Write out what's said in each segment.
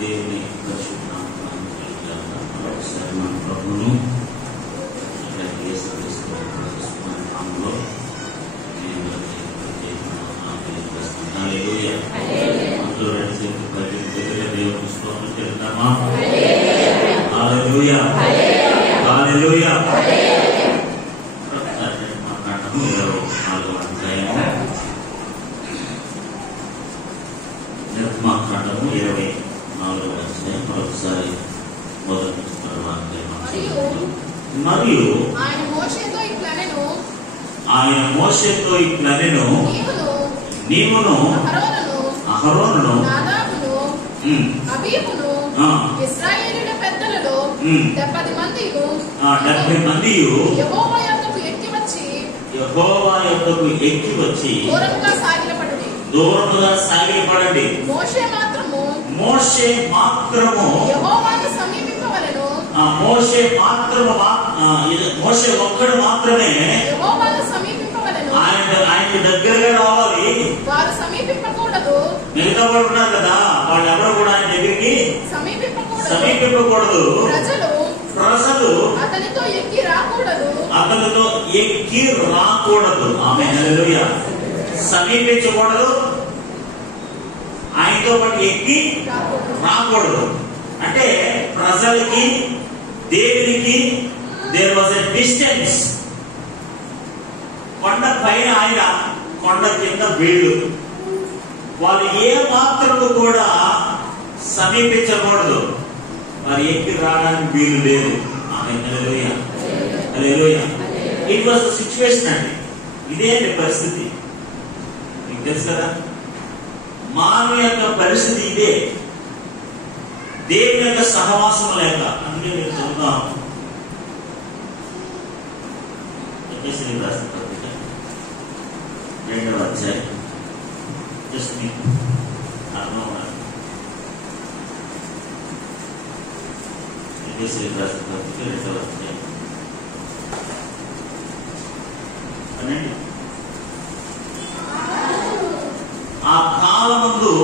దేవుని పరిశుద్ధ మరొకసారి మన ప్రభువును నామములో దేవుని స్తోత్రం చెల్లిద్దామా? హల్లెలూయా హల్లెలూయా. మాట్లాడటము 24వ అధ్యాయము, నిర్గమాకాండము 24వ అధ్యాయం మరొకసారి మొదటి మరియు ఆయన మోషేతో ఇట్లనెను, నీవును అహరోనును ఇశ్రాయేలీయుల పెద్దలలో 70 మంది యెహోవా యొద్దకు ఎక్కి వచ్చి దూరముగా సాగిలపడండి. మోషే మాత్రము మోషే ఒక్కడు మాత్రమే ఆయన దగ్గరగా రావాలి. మిగతా వాళ్ళు ఉన్నారు కదా, వాళ్ళు ఎవరు కూడా ఆయన దగ్గరికి సమీపింపకూడదు. ప్రజలు అతనితో ఎక్కి రాకూడదు. ఆమె హల్లెలూయా. సమీపించకూడదు, ఆయనతో పాటు ఎక్కి రాకూడదు. అంటే ప్రజలకి దేవునికి దేర్ వాజ్ ఎ డిస్టెన్స్. కొండ పైన ఆయన, కొండ కింద వీళ్ళు. వాళ్ళు ఏ మాత్రము కూడా సమీపించకూడదు, వారు ఎక్కి రావడానికి వీలు లేదు. ఆమె హల్లెలూయా హల్లెలూయా. ఇట్ వాజ్ ద సిచ్యువేషన్ అండి. ఇదే అండి పరిస్థితి. మీకు తెలుసు కదా, మానవ యొక్క పరిస్థితి ఇదే. దేవుని యొక్క సహవాసం లేక. అందుకే నేను చదువుతాను, రాసిన పత్రిక 2వ అధ్యాయం. జస్ట్ మీకు అర్థం ఉన్నారు. రాసిన పత్రిక 2వ అధ్యాయం అనండి. ఆ కాలమందు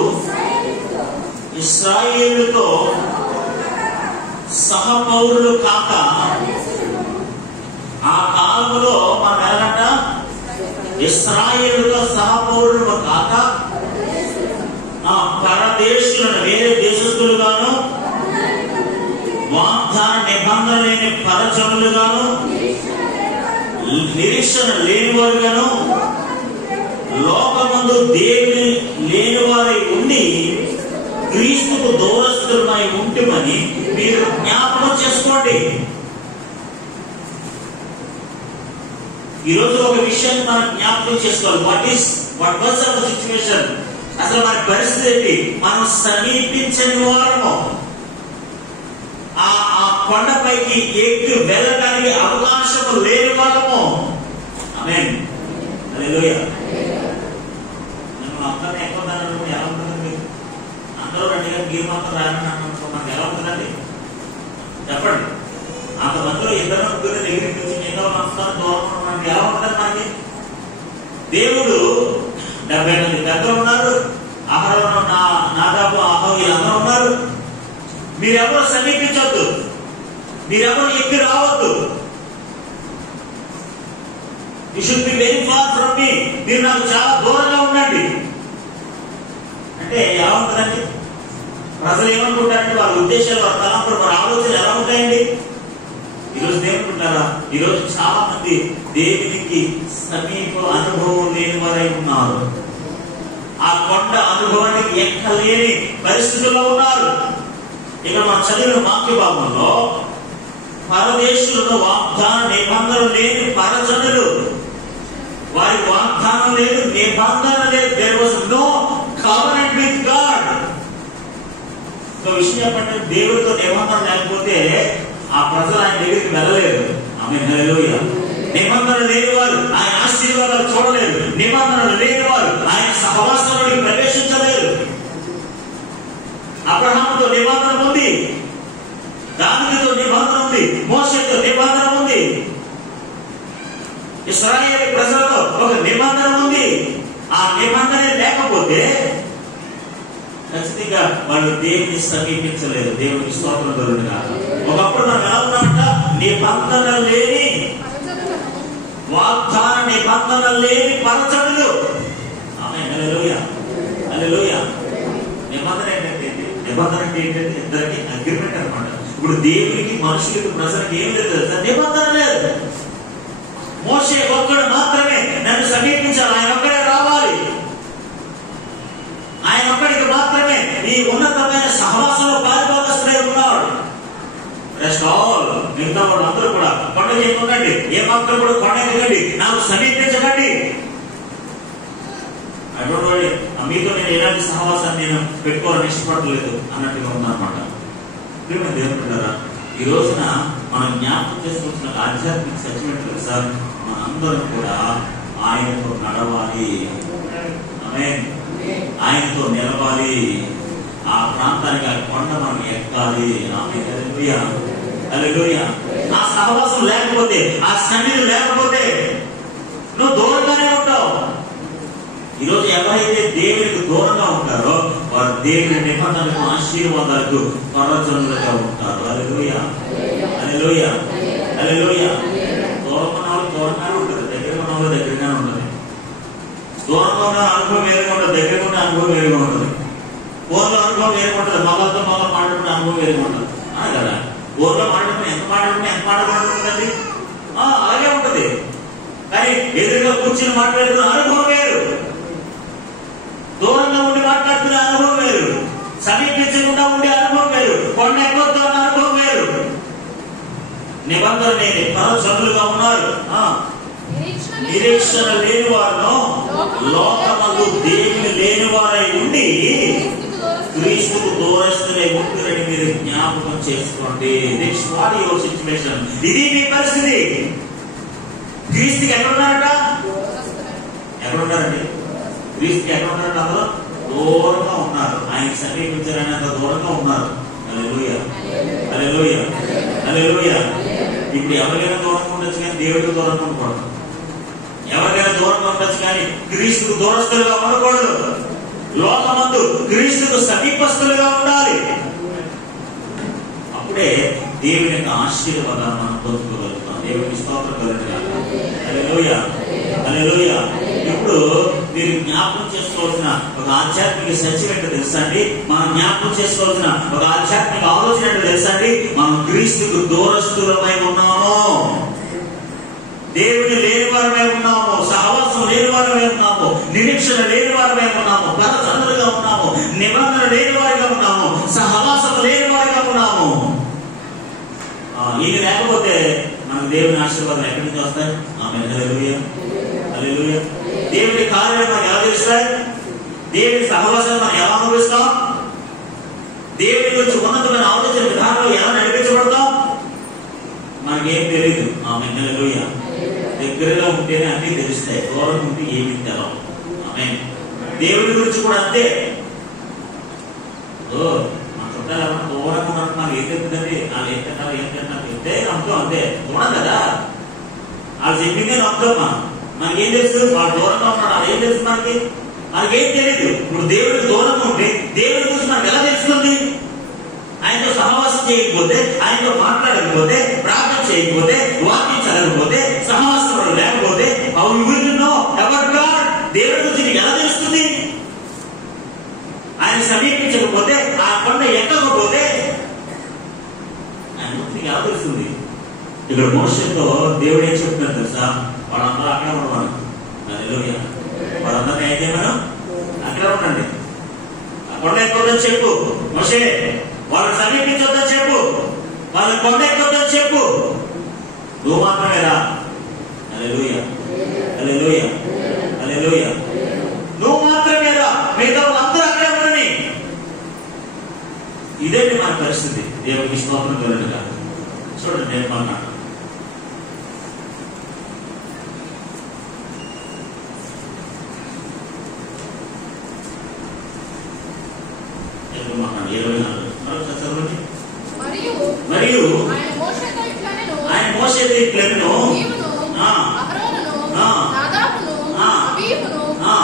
ఇశ్రాయేలుతో సహపౌరులు కాక, ఆ కాలములో మనం ఎలాగంట, ఇశ్రాయేలుతో సహపౌరులు కాక పరదేశులను, వేరే దేశస్తులుగాను, వాగ్దాన నిబంధన లేని పరజనులుగాను, నిరీక్షణ లేనివారుగాను, లోకమందు దేవుని లేనివారై ఉండి క్రీస్తుకు దూరస్తులమై ఉంటుమని మీరు జ్ఞాపకం చేసుకోండి. ఈరోజు ఒక విషయాన్ని మనం జ్ఞాపకం చేసుకోవాలి. What was hour situation? అసలు మన పరిస్థితి ఏంటి? మనం సమీపించని వారము, ఆ కొండపైకి ఎక్కి వెళ్ళడానికి అవకాశం లేని వాళ్ళము. ఆమేన్ హల్లెలూయా. నేను అందరినీ ఎక్కువ ఎలా ఉంటుందండి? అందరూ రండి కానీ మీరు మాత్రం రాయని అనుకో, మనకు ఎలా ఉంటుందండి చెప్పండి? అంతమందిలో ఇద్దరు ముగ్గురు దగ్గరికి వచ్చి ఏదో నమస్కారం దూరం మనకి ఎలా ఉంటుంది? మనకి దేవుడు 70 మంది పెద్దలు ఉన్నారు, అహరోను, నాదాబు, అహో వీళ్ళందరూ ఉన్నారు. మీరెవరు సమీపించొద్దు, మీరెవరు ఎక్కి రావద్దు. You should be very far from me. మీరు నాకు చాలా దూరంగా ఉండండి. అంటే ఎలా ఉంటుందండి? ప్రజలు ఏమనుకుంటారంటే, వాళ్ళ ఉద్దేశాలు, వాళ్ళ తలంపులు, వాళ్ళ ఆలోచనలు ఎలా ఉంటాయండి? ఈరోజు ఏమనుకుంటారా? ఈరోజు చాలా మంది దేవునికి సమీప అనుభవం లేని వారై ఉన్నారు. ఆ కొండ అనుభవానికి ఎక్కలేని పరిస్థితుల్లో ఉన్నారు. ఇక్కడ మనం చదివిన వాక్య భాగంలో పరదేశులను, వాగ్దాన నిబంధన లేని పరజనులు, వారికి వాగ్దానం లేదు, నిబంధన లేదు. There was no covenant with God. ఒక విషయం చెప్పండి, దేవుడితో నిబంధన లేకపోతే ఆ ప్రజలు ఆయన దగ్గరికి వెళ్ళలేదు. ఆమేన్ హల్లెలూయా. నిబంధన లేనివారు ఆయన ఆశీర్వాదాలు చూడలేదు. నిబంధనలు లేనివారు ఆయన సహవాసంలోకి ప్రవేశించలేదు. అబ్రహాముతో నిబంధన ఉంది, దావీదుతో నిబంధన ఉంది, మోషేతో నిబంధన ఉంది, ఇశ్రాయేలు ప్రజలతో ఒక నిబంధన ఉంది. ఆ నిబంధన లేకపోతే ఖచ్చితంగా వాళ్ళు దేవుని సమీపించలేదు. దేవునికి స్తోత్రం కలుగును గాక. ఒకప్పుడు మనం ఎలా ఉన్నామంట, నిబంధన లేని వాగ్దాన నిబంధన లేని పరచడులు. ఆమేన్. హల్లెలూయా, హల్లెలూయా. నిబంధన అంటే ఏంటంటే ఇద్దరికి అగ్రిమెంట్ అనమాట. ఇప్పుడు దేవునికి మనుషులకి ప్రజలకు ఏం లేదు తెలుసా, నిబంధన లేదు. మోషే ఒక్కడు మాత్రమే నన్ను సమీపించాలి, ఆయన ఒక్కడే రావాలి, ఆయన ఒక్కడికి మాత్రమే ఈ ఉన్నతమైన సహవాసంలో పాల్గొనవలసినై ఉన్నాడు. రెస్ట్ ఆల్ మిగతా వాళ్ళు అందరూ కూడా కొండ చేయకండి, ఏ మాత్రం కూడా కొండ ఎక్కకండి, నాకు సమీపించకండి. అటువంటి మీతో నేను ఎలాంటి సహవాసాన్ని నేను పెట్టుకోవాలని ఇష్టపడలేదు అన్నట్టుగా ఉందన్నమాట. ప్రియమైన దేవుని బిడ్డలారా, ఈ రోజున మనం జ్ఞాపకం చేసుకుంటున్న ఆధ్యాత్మిక సత్యం సార్, మనందరం కూడా ఆయనతో నడవాలి, ఆమేన్, ఆయనతో నిలవాలి, ఆ ప్రాంతానికి ఆ కొండ మనం ఎక్కాలి. ఆమేన్. హల్లెలూయా, హల్లెలూయా. ఆ సహవాసం లేకపోతే, ఆ సన్నిధి లేకపోతే నువ్వు దూరంగానే ఉంటావు. ఈరోజు ఎవరైతే దేవునికి దూరంగా ఉంటారో వారు దేవుని నిబంధనలకు ఆశీర్వాదాలకు పరజనులుగా ఉంటారు. హల్లెలూయా, హల్లెలూయా, హల్లెలూయా. దూరంగా దూరంగానే ఉంటుంది, దగ్గరగా ఉన్న వాళ్ళు దగ్గరగానే ఉంటుంది. దూరంగా ఉన్న అనుభవం వేరుగా ఉంటుంది, దగ్గరగా ఉన్న అనుభవం వేరుగా ఉంటుంది. ఊర్లో అనుభవం వేరుగా ఉంటుంది, మగలతో మగలు మాట్లాడుకునే అనుభవం వేరుగా ఉంటుంది కదా. ఊర్లో మాట్లాడుకుని ఎంత మాట్లాడుకుంటుందండి, అలాగే ఉంటుంది. కానీ ఎదురుగా కూర్చుని మాట్లాడుకున్న అనుభవం వేరు, దూరంగా ఉండి మాట్లాడుతున్న అనుభవం వేరు, సమీపించకుండా ఉండే అనుభవం వేరు, కొండ ఎక్కువతో ఉన్న అనుభవం వేరు. నిబంధన లేని పరజనులుగా ఉన్నారు. నిరీక్షణ లేని వారును లోకమందు దేవుని లేని వారై ఉండి క్రీస్తుకు దూరస్తులై ఉంటురని మీరు జ్ఞాపకం చేసుకోండి. నెక్స్ట్ వాట్ యువర్ సిచ్యువేషన్, ఇది మీ పరిస్థితి. క్రీస్తుకి ఎక్కడున్నారట, ఎక్కడున్నారండి? క్రీస్తుకి ఎక్కడ ఉన్నారంటే అందరూ దూరంగా ఉన్నారు, ఆయనకి సమీపించారని అంత దూరంగా ఉన్నారు. హల్లెలూయా, హల్లెలూయా, హల్లెలూయా. ఇప్పుడు ఎవరికైనా దూరంగా ఉండొచ్చు కానీ దేవుడికి దూరంగా ఉండకూడదు. ఎవరికైనా దూరంగా ఉండొచ్చు కానీ క్రీస్తుకు దూరస్తులుగా ఉండకూడదు. లోకమందు క్రీస్తుకు సమీపస్తులుగా ఉండాలి. అప్పుడే దేవుని యొక్క ఆశీర్వాదాన్ని మనం పొందుకోగలుగుతాం. దేవునికి స్తోత్రం కలుగును గాక. హల్లెలూయా, హల్లెలూయా. ఇప్పుడు మీరు జ్ఞాపకం చేసుకోవాల్సిన ఒక ఆధ్యాత్మిక సత్యం ఏంటో తెలుసా అండి? మనం జ్ఞాపకం చేసుకోవాల్సిన ఒక ఆధ్యాత్మిక ఆలోచన ఏంటో తెలుసా అండి? మనం క్రీస్తుకు దూరస్తులమై ఉన్నాము, దేవుని లేని వారమై ఉన్నాము, సహవాసం లేని వారమై ఉన్నాము, నిరీక్షణ లేని వారమై ఉన్నాము, పరసంతులుగా ఉన్నాము, నిబంధన లేని వారిగా ఉన్నాము, సహవాసం లేని వారిగా ఉన్నాము. ఇది లేకపోతే మనకు దేవుని ఆశీర్వాదం ఎక్కడి నుంచి వస్తాయి? ఆమేన్. హల్లెలూయా, హల్లెలూయా. దేవుని కార్యాలు మనకు ఎలా తెలుస్తాయి? దేవుని సహవాసాన్ని మనం ఎలా అనుభవిస్తాం? దేవుని గురించి ఉన్నతమైన ఆలోచన విధానంలో ఎలా నడిపించబడతాం? మనకేం తెలియదు. ఆమేన్. హల్లెలూయా. దగ్గరగా ఉంటేనే అన్ని తెలుస్తాయి, దూరం ఉంటే ఏమి తెలవు. ఆమేన్. దేవుని గురించి కూడా అంతే. మన చుట్టాలు ఎవరైనా దూరంగా ఉన్నట్టు మనకు ఏం తెలుస్తుందండి? వాళ్ళు ఏం తింటారు, ఏం తింటారు చెప్తే నమ్ముతాం, అంతే. చూడం కదా, వాళ్ళు చెప్పిందే నమ్ముతాం. మనకేం తెలుసు? వాళ్ళు దూరంగా ఉన్నాడు, వాళ్ళు ఏం తెలుసు మనకి? మనకేం తెలియదు. ఇప్పుడు దేవుడికి దూరంగా ఉంటే దేవుడి గురించి మనకు ఎలా తెలుస్తుంది? ఆయనతో సహవాసం చేయకపోతే, ఆయనతో మాట్లాడకపోతే, ప్రార్థన చేయకపోతే, వాక్యం చదవకపోతే, సహవాసంలో లేకపోతే how you will know about God? దేవుడి గురించి నీకు ఎలా తెలుస్తుంది? ఆయన సమీపించకపోతే, ఆ కొండ ఎక్కకపోతే ఆయన గురించి నీకు ఎలా తెలుస్తుంది? ఇక్కడ మోషేతో దేవుడు ఏం చెప్తున్నారు తెలుసా? వాళ్ళందరూ అక్కడ ఉండమని. హల్లెలూయా. వాళ్ళందరినీ అయితే మనం అక్కడ ఉండండి. ఆ కొండ ఎక్కువదని చెప్పు మోషే, వాళ్ళని సమీపించొద్దని చెప్పు, వాళ్ళ కొండ ఎక్కువద్దని చెప్పు, నువ్వు మాత్రమే రా. హల్లెలూయా, హల్లెలూయా, హల్లెలూయా. నువ్వు మాత్రమే రా, మిగతా వాళ్ళందరూ అక్కడే ఉండని. ఇదేంటి మన పరిస్థితి? దేవునికి స్తోత్రం కలుగును గాక. చూడండి, నేను అన్నాను మరియు ఆయన మోషేతో ఇట్లనెను,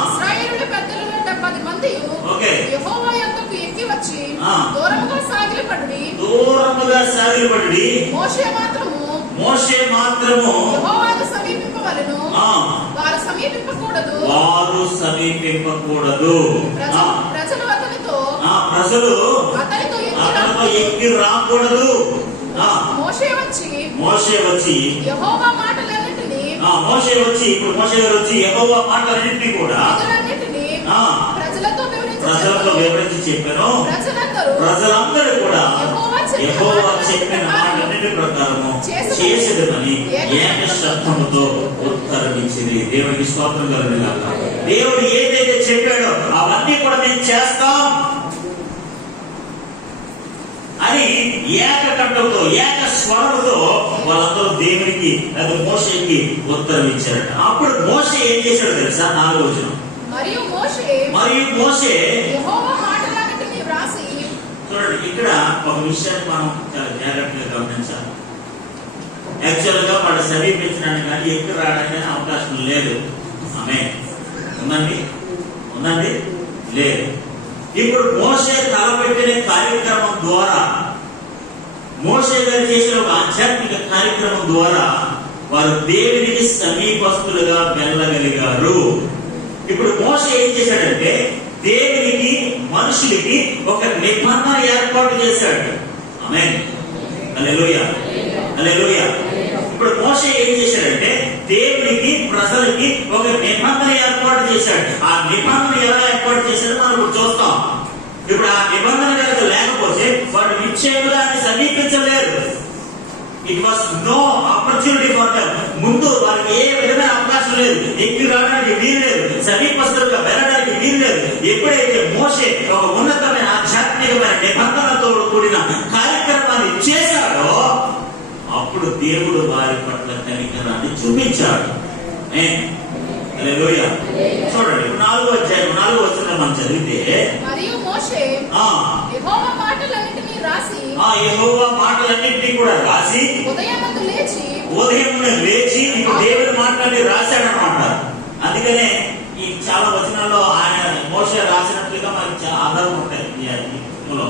ఇశ్రాయేలు పెద్దలలో 70 మంది యెహోవా యొద్దకు ఎక్కి వచ్చి మౌనముగా సాగిలపడి మోషే మాత్రము యెహోవాను సమీపింపవలెను, వారు సమీపింపకూడదు. ప్రజలు అతనితో ఎక్కి రాకూడదు. మోషే వచ్చి యెహోవా మాటలన్నిటినీ ఇప్పుడు మోషే గారు వచ్చి యెహోవా మాటలన్నిటినీ కూడా ప్రజలతో వివరించి చెప్పాను. ప్రజలందరూ కూడా యెహోవా చెప్పిన మాటలన్నిటి ప్రకారము చేసేదమని ఏక శబ్దముతో ఉత్తరమిచ్చింది. దేవునికి స్తోత్రం కలుగుగాక. దేవుడు ఏదైతే చెప్పాడో అవన్నీ కూడా మేము చేస్తాం అని ఏక కంఠంతో ఏక స్వరముతో వాళ్ళందరూ దేవునికి లేదా మోషేకి ఉత్తరం ఇచ్చారట. అప్పుడు మోషే ఏం చేశాడో తెలుసా? 4వ వచనం. మరియు మోషే యెహోవా మాటలన్నిటిని వ్రాసి. చూడండి, ఇక్కడ ఒక విషయాన్ని మనం చాలా జాగ్రత్తగా గమనించాలి. యాక్చువల్ గా వాళ్ళు సమీపించడానికి కానీ ఎక్కువ రావడానికి అవకాశం లేదు. ఆమేన్. ఉందండి లేదు. ఇప్పుడు మోషే తలపెట్టిన కార్యక్రమం ద్వారా, మోషే గారు చేసిన ఒక ఆధ్యాత్మిక కార్యక్రమం ద్వారా వారు దేవునికి సమీపస్తులుగా వెళ్ళగలిగారు. ఇప్పుడు మోషే ఏం చేశాడంటే దేవునికి మనుషులకి ఒక నిబంధన ఏర్పాటు చేశాడు. ఆమేన్. హల్లెలూయా, హల్లెలూయా. ఇప్పుడు మోషే ఏం చేశాడంటే దేవునికి ప్రజలకి ఒక నిబంధన ఏర్పాటు చేశాడు. ఆ నిబంధన ఎలా ఏర్పాటు చేశాడో మనం ఇప్పుడు చూస్తాం. ఇప్పుడు ఆ నిబంధన కనుక లేకపోతే వాడు నిశ్చయంగా దాన్ని సమీపించలేరు. It was no opportunity for them. ముందు వారికి ఏ విధమైన అవకాశం లేదు, ఎక్కి రావడానికి వీలు లేదు, సమీపస్తులుగా వెళ్ళడానికి వీలు లేదు. ఎప్పుడైతే మోషే ఒక ఉన్నతమైన ఆధ్యాత్మికమైన నిబంధనతో కూడిన కార్యక్రమాన్ని చేశాడో అప్పుడు దేవుడు వారి పట్ల కనికరాన్ని చూపించాడు. హల్లెలూయా. చూడండి, 4వ అధ్యాయం 4వ వచనం మనం చదివితే, మరియు మోషే యెహోవా మాటలన్నిటిని రాసి, యెహోవా మాటలన్నిటినీ కూడా రాసి ఉదయమున లేచి ఇప్పుడు దేవుడి మాటలన్నీ రాశాడనమాట. అందుకనే ఈ చాలా వచనాల్లో ఆయన మోషే రాసినట్లుగా మనకి ఆధారం ఉంటాయి ఈ పుస్తకంలో.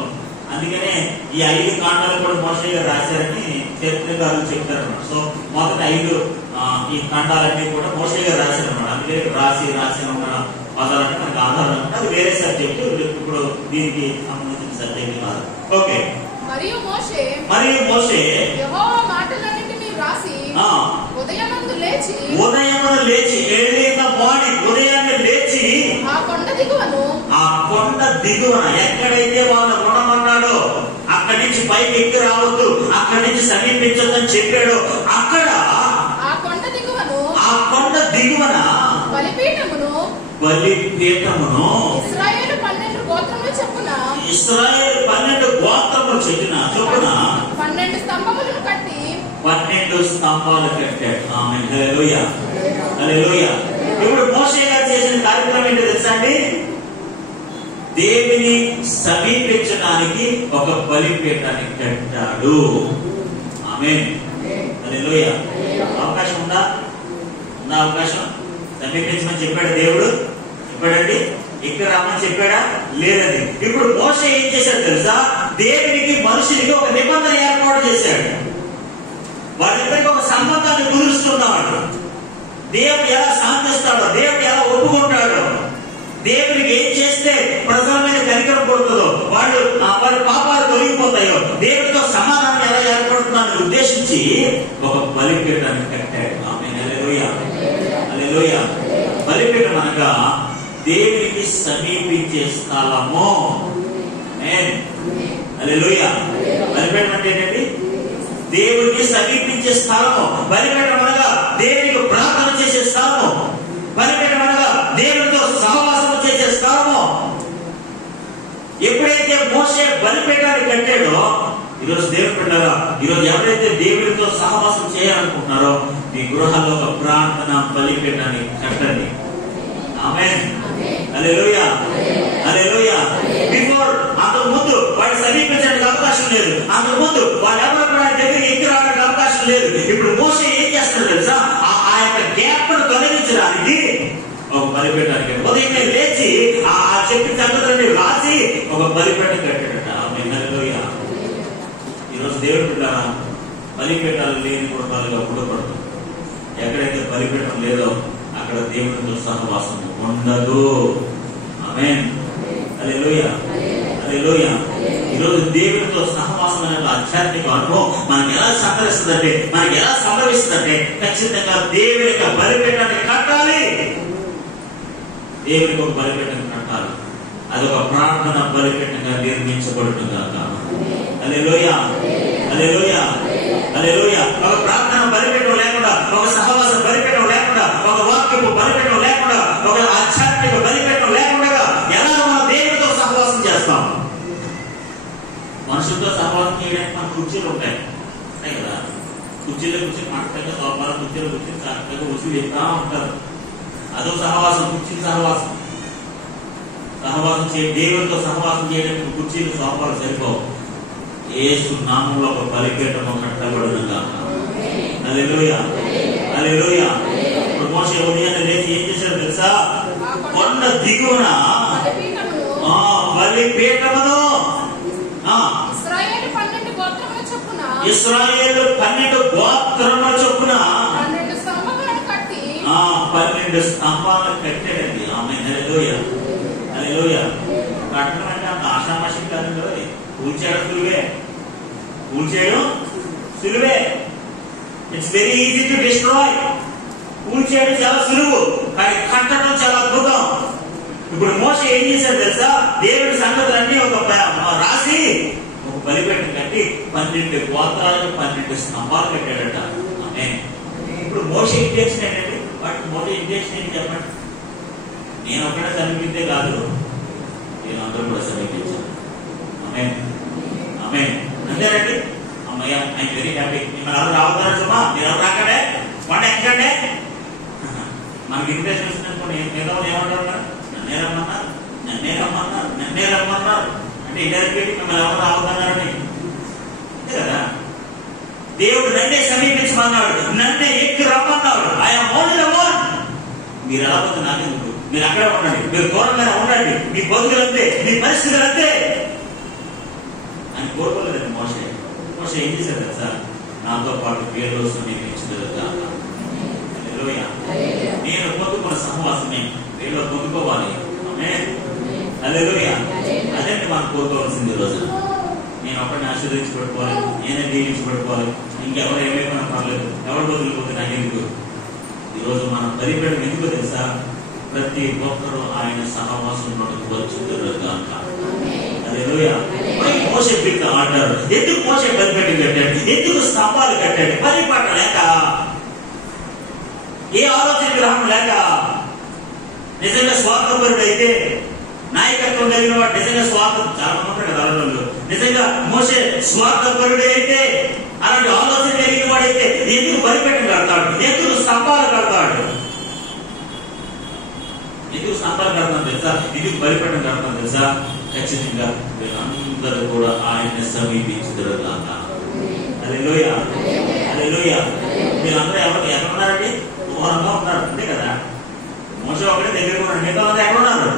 అందుకనే ఈ 5 కాండాలు కూడా మోషే గారు రాశారని చరిత్రకారులు చెప్తారన్నమాట. సో మొదట 5 ఈ కాండాలన్నీ కూడా మోషే గారు రాశారన్నమాట. అందుకే రాసి ఉన్న పదాలంటే మనకు ఆధారం. అది వేరే సబ్జెక్టు, ఇప్పుడు దీనికి సంబంధించిన సబ్జెక్ట్ కాదు. ఓకే. మరియు మోషే యెహోవా మాటలన్నిటిని రాసి ఉదయమున లేచి ఎర్లీ ఇన్ ద మార్నింగ్, ఉదయాన్నే లేచి ఆ కొండ దిగువన ఎక్కడైతే వాళ్ళు ఉండమన్నాడో అక్కడి నుంచి పైకి ఎక్కి రావద్దు, అక్కడి నుంచి సమీపించొద్దని చెప్పాడో అక్కడ ఆ కొండ దిగువన బలిపీఠమును ఇశ్రాయేలు 12 గోత్రముల చొప్పున 12 స్తంభములను కట్టి 12 స్తంభాలు కట్టాడు. ఆమేన్. హల్లెలూయా, హల్లెలూయా. ఇప్పుడు మోషే గారు చేసిన కార్యక్రమం ఏంటో తెలుసా అండి? దేవుని సమీపించడానికి ఒక బలిపీఠాన్ని కట్టాడు. ఆమేన్. హల్లెలూయా. అవకాశం ఉందా? అవకాశం సమీపించమని చెప్పాడు దేవుడు? చెప్పాడండి. ఇక్కడ రామని చెప్పాడా? లేదండి. ఇప్పుడు మోషే ఏం చేశాడు తెలుసా? దేవునికి మనుషులకి ఒక నిబంధన ఏర్పాటు చేశాడు. వాళ్ళిద్దరికి ఒక సంబంధాన్ని కుదురుస్తున్నాడు. దేవుడు ఎలా శాంతిస్తాడో, దేవుడు ఎలా ఒప్పుకుంటాడో, దేవునికి ఏం చేస్తే ప్రజల మీద కనికరం పడుతుందో, వారి పాపాలు తొలగిపోతాయో, దేవుడితో సమాధానం ఎలా ఏర్పడుతుందని ఉద్దేశించి ఒక బలిపీఠాన్ని కట్టాడు. ఆమేన్. హల్లెలూయా, హల్లెలూయా. బలిపీఠం అనగా దేవునికి సమీపించే స్థలము. ఆమేన్. హల్లెలూయా. బలిపీఠం అంటే ఏంటండి? దేవుడికి సమీపించే స్థలము. బలిపీఠం అనగా దేవునికి ప్రార్థన చేసే స్థలము. బలిపీఠం అనగా దేవుడితో సహవాసం చేసే స్థలము. ఎప్పుడైతే మోషే బలిపీఠాన్ని కట్టాడో, ఈరోజు దేవుడు పెట్టారా, ఈరోజు ఎవరైతే దేవుడితో సహవాసం చేయాలనుకుంటున్నారో మీ గృహాల్లో ఒక ప్రార్థన బలిపీఠాన్ని కట్టండి. ఆమేన్. హల్లెలూయా, హల్లెలూయా. బిఫోర్ అంతకు ముందు వాడు సమీపించడానికి అవకాశం లేదు. అంతకు ముందు వాళ్ళు ఎవరు కూడా దగ్గరికి ఎక్కి రావడానికి అవకాశం లేదు. ఇప్పుడు మోషే ఏం చేస్తాడు తెలుసా? ఆ యొక్క గ్యాప్ ను తొలగించడానికి ఒక బలిపీఠానికి ఉదయమే లేచి ఆ చెప్పిన సంగతులన్నీ రాసి ఒక బలిపీఠం కట్టాడట. ఆమేన్. హల్లెలూయా. ఈరోజు దేవుడు బిడ్డలారా, బలిపీఠాలు లేని కుటుంబాలుగా పుట్టకూడదు. ఎక్కడైతే బలిపీఠం లేదో అక్కడ దేవుడితో సహవాసం ఉండదు. ఆమేన్. హల్లెలూయా, హల్లెలూయా. ఈరోజు దేవుడితో సహవాసం అనే ఆధ్యాత్మిక అనుభవం మనకి ఎలా సంతరిస్తుందంటే, మనకి ఎలా సంభవిస్తుందంటే, ఖచ్చితంగా దేవుని యొక్క బలిపీఠాన్ని కట్టాలి. దేవునికి ఒక బలిపీఠాన్ని కట్టాలి. అది ఒక ప్రార్థన బలిపీఠంగా నిర్మించబడుతుంది కాక. హల్లెలూయా, హల్లెలూయా, హల్లెలూయా. ఒక ప్రార్థన బలిపీఠం లేకుండా, ఒక సహవాస బలిపీఠం లేకుండా, ఒక వాక్యపు బలిపీఠం లేకుండా, ఒక ఆధ్యాత్మిక బలిపీఠం లేకుండా ఎలా మనం దేవుడితో సహవాసం చేస్తాం? మనుషులతో సహవాసం చేయడానికి మన కుర్చీలు ఉంటాయి కదా. కుర్చీలో కూర్చొని మాట్లాడగా సోపాలు కుర్చీలో కూర్చొని చక్కగా ఉసులు చెప్తా ఉంటారు. అదో సహవాసం, కుర్చీ సహవాసం. సహవాసం దేవుడితో సహవాసం చేయడానికి కుర్చీలు సోపాలు సరిపోవు. యేసు నామములో ఒక బలిపీఠము కట్టబడును గాక. హల్లెలూయా, హల్లెలూయా. ఇప్పుడు మోషే ఉదయాన్నే లేచి ఏం చేశాడు తెలుసా? కొండ దిగువన బలిపీఠమును ఇశ్రాయేలు 12 గోత్రముల చొప్పున 12 స్తంభాలను కట్టాడండి. ఆమె హల్లెలూయా, హల్లెలూయా. కట్టడం అంటే అంత ఆషామాషి కాదు కదా. కూల్చేయడం సులువే, కూల్చేయడం సులువే. It's very easy to destroy. కూల్చేయడం చాలా సులువు, కానీ కట్టడం చాలా అద్భుతం. ఇప్పుడు మోషే ఏం చేశాడు తెలుసా? దేవుడి సంగతులన్నీ ఒక రాసి ఒక బలిపీఠం కట్టి 12 గోత్రాలకు 12 స్తంభాలు కట్టాడట. ఆమేన్. ఇప్పుడు మోషే ఇంటెన్షన్ ఏంటండి? వాటి మోషే ఇంటెన్షన్ ఏంటి చెప్పండి? నేను ఒక్కడే సమీపిస్తే కాదు, నేను అందరూ కూడా సమీపించాను. ఆమేన్, ఆమేన్. అంతేనండి. అమ్మయ్య, ఐఎమ్ వెరీ హ్యాపీ. మిమ్మల్ని ఎవరు రావుతారా సుమా? మీరు ఎవరు రాకడే వంట ఎక్కడే మనకి ఇన్విటేషన్ ఇస్తున్నప్పుడు ఏదో ఏమంటారు కదా, నన్నే రమ్మన్నారు, నన్నే రమ్మన్నారు, నన్నే రమ్మన్నారు అంటే ఇండైరెక్ట్ మిమ్మల్ని ఎవరు రావుతున్నారని అంతే కదా. దేవుడు నన్నే సమీపించమన్నాడు, నన్నే ఎక్కి రమ్మన్నాడు. ఆయన ఓన్లీ వన్. మీరు ఎలా పోతే నాకెందుకు? మీరు అక్కడే ఉండండి, మీరు దూరంగానే ఉండండి, మీ బతుకులంతే, మీ పరిస్థితులు అంతే అని కోరుకోలేదండి మోషే. మోషే ఏం చేశాడు కదా సార్? నాతో పాటు పేరు సమీపించగలుగుతా. నేను పొందుకున్న సహవాసమే వీళ్ళు పొందుకోవాలి. హల్లెలూయా. అదంటే మనం కోరుకోవాల్సింది. రోజు నేను ఒకరిని ఆశీర్వదించబడుకోవాలి, నేనే దీవించబడుకోవాలి, ఇంకెవరు ఏమైనా పర్లేదు, ఎవరు వదిలిపోతే నాకు ఎందుకు? ఈరోజు మనం బలిపీఠం ఎందుకు తెలుసా? ప్రతి ఒక్కరూ ఆయన సహవాసంలోకి వచ్చుగాక. హల్లెలూయా. మోషే బిడ్డ అంటారు, ఎందుకు మోషే బలిపీఠం కట్టాడు? ఎందుకు స్తంభాలు కట్టాడు? బలిపీఠ లేక, ఏ ఆలోచన గ్రహం లేక. నిజంగా స్వార్థపరుడు అయితే, నాయకత్వం కలిగిన వాడు నిజంగా స్వార్థం చాలా ఉంటారు కదా వాళ్ళు. నిజంగా మోషే స్వార్థపరుడు అయితే, అలాంటి ఆలోచన కలిగిన వాడైతే ఎందుకు బలిపీఠం కడతాడు? ఎందుకు స్తంభాలు కడతాడు? ఎందుకు స్తంభాలు కడతాను తెలుసా? ఎందుకు బలిపీఠం కడతాను తెలుసా? ఖచ్చితంగా వీళ్ళందరూ కూడా ఆయన్ని సమీపించుదురుగాక. హల్లెలూయా, హల్లెలూయా. వీళ్ళందరూ ఎక్కడ ఉన్నారండి? దూరంగా ఉన్నారు అంతే కదా. మోషే ఒకటే దగ్గర ఉన్నాడు, మిగతా అంతా ఎక్కడ ఉన్నారు?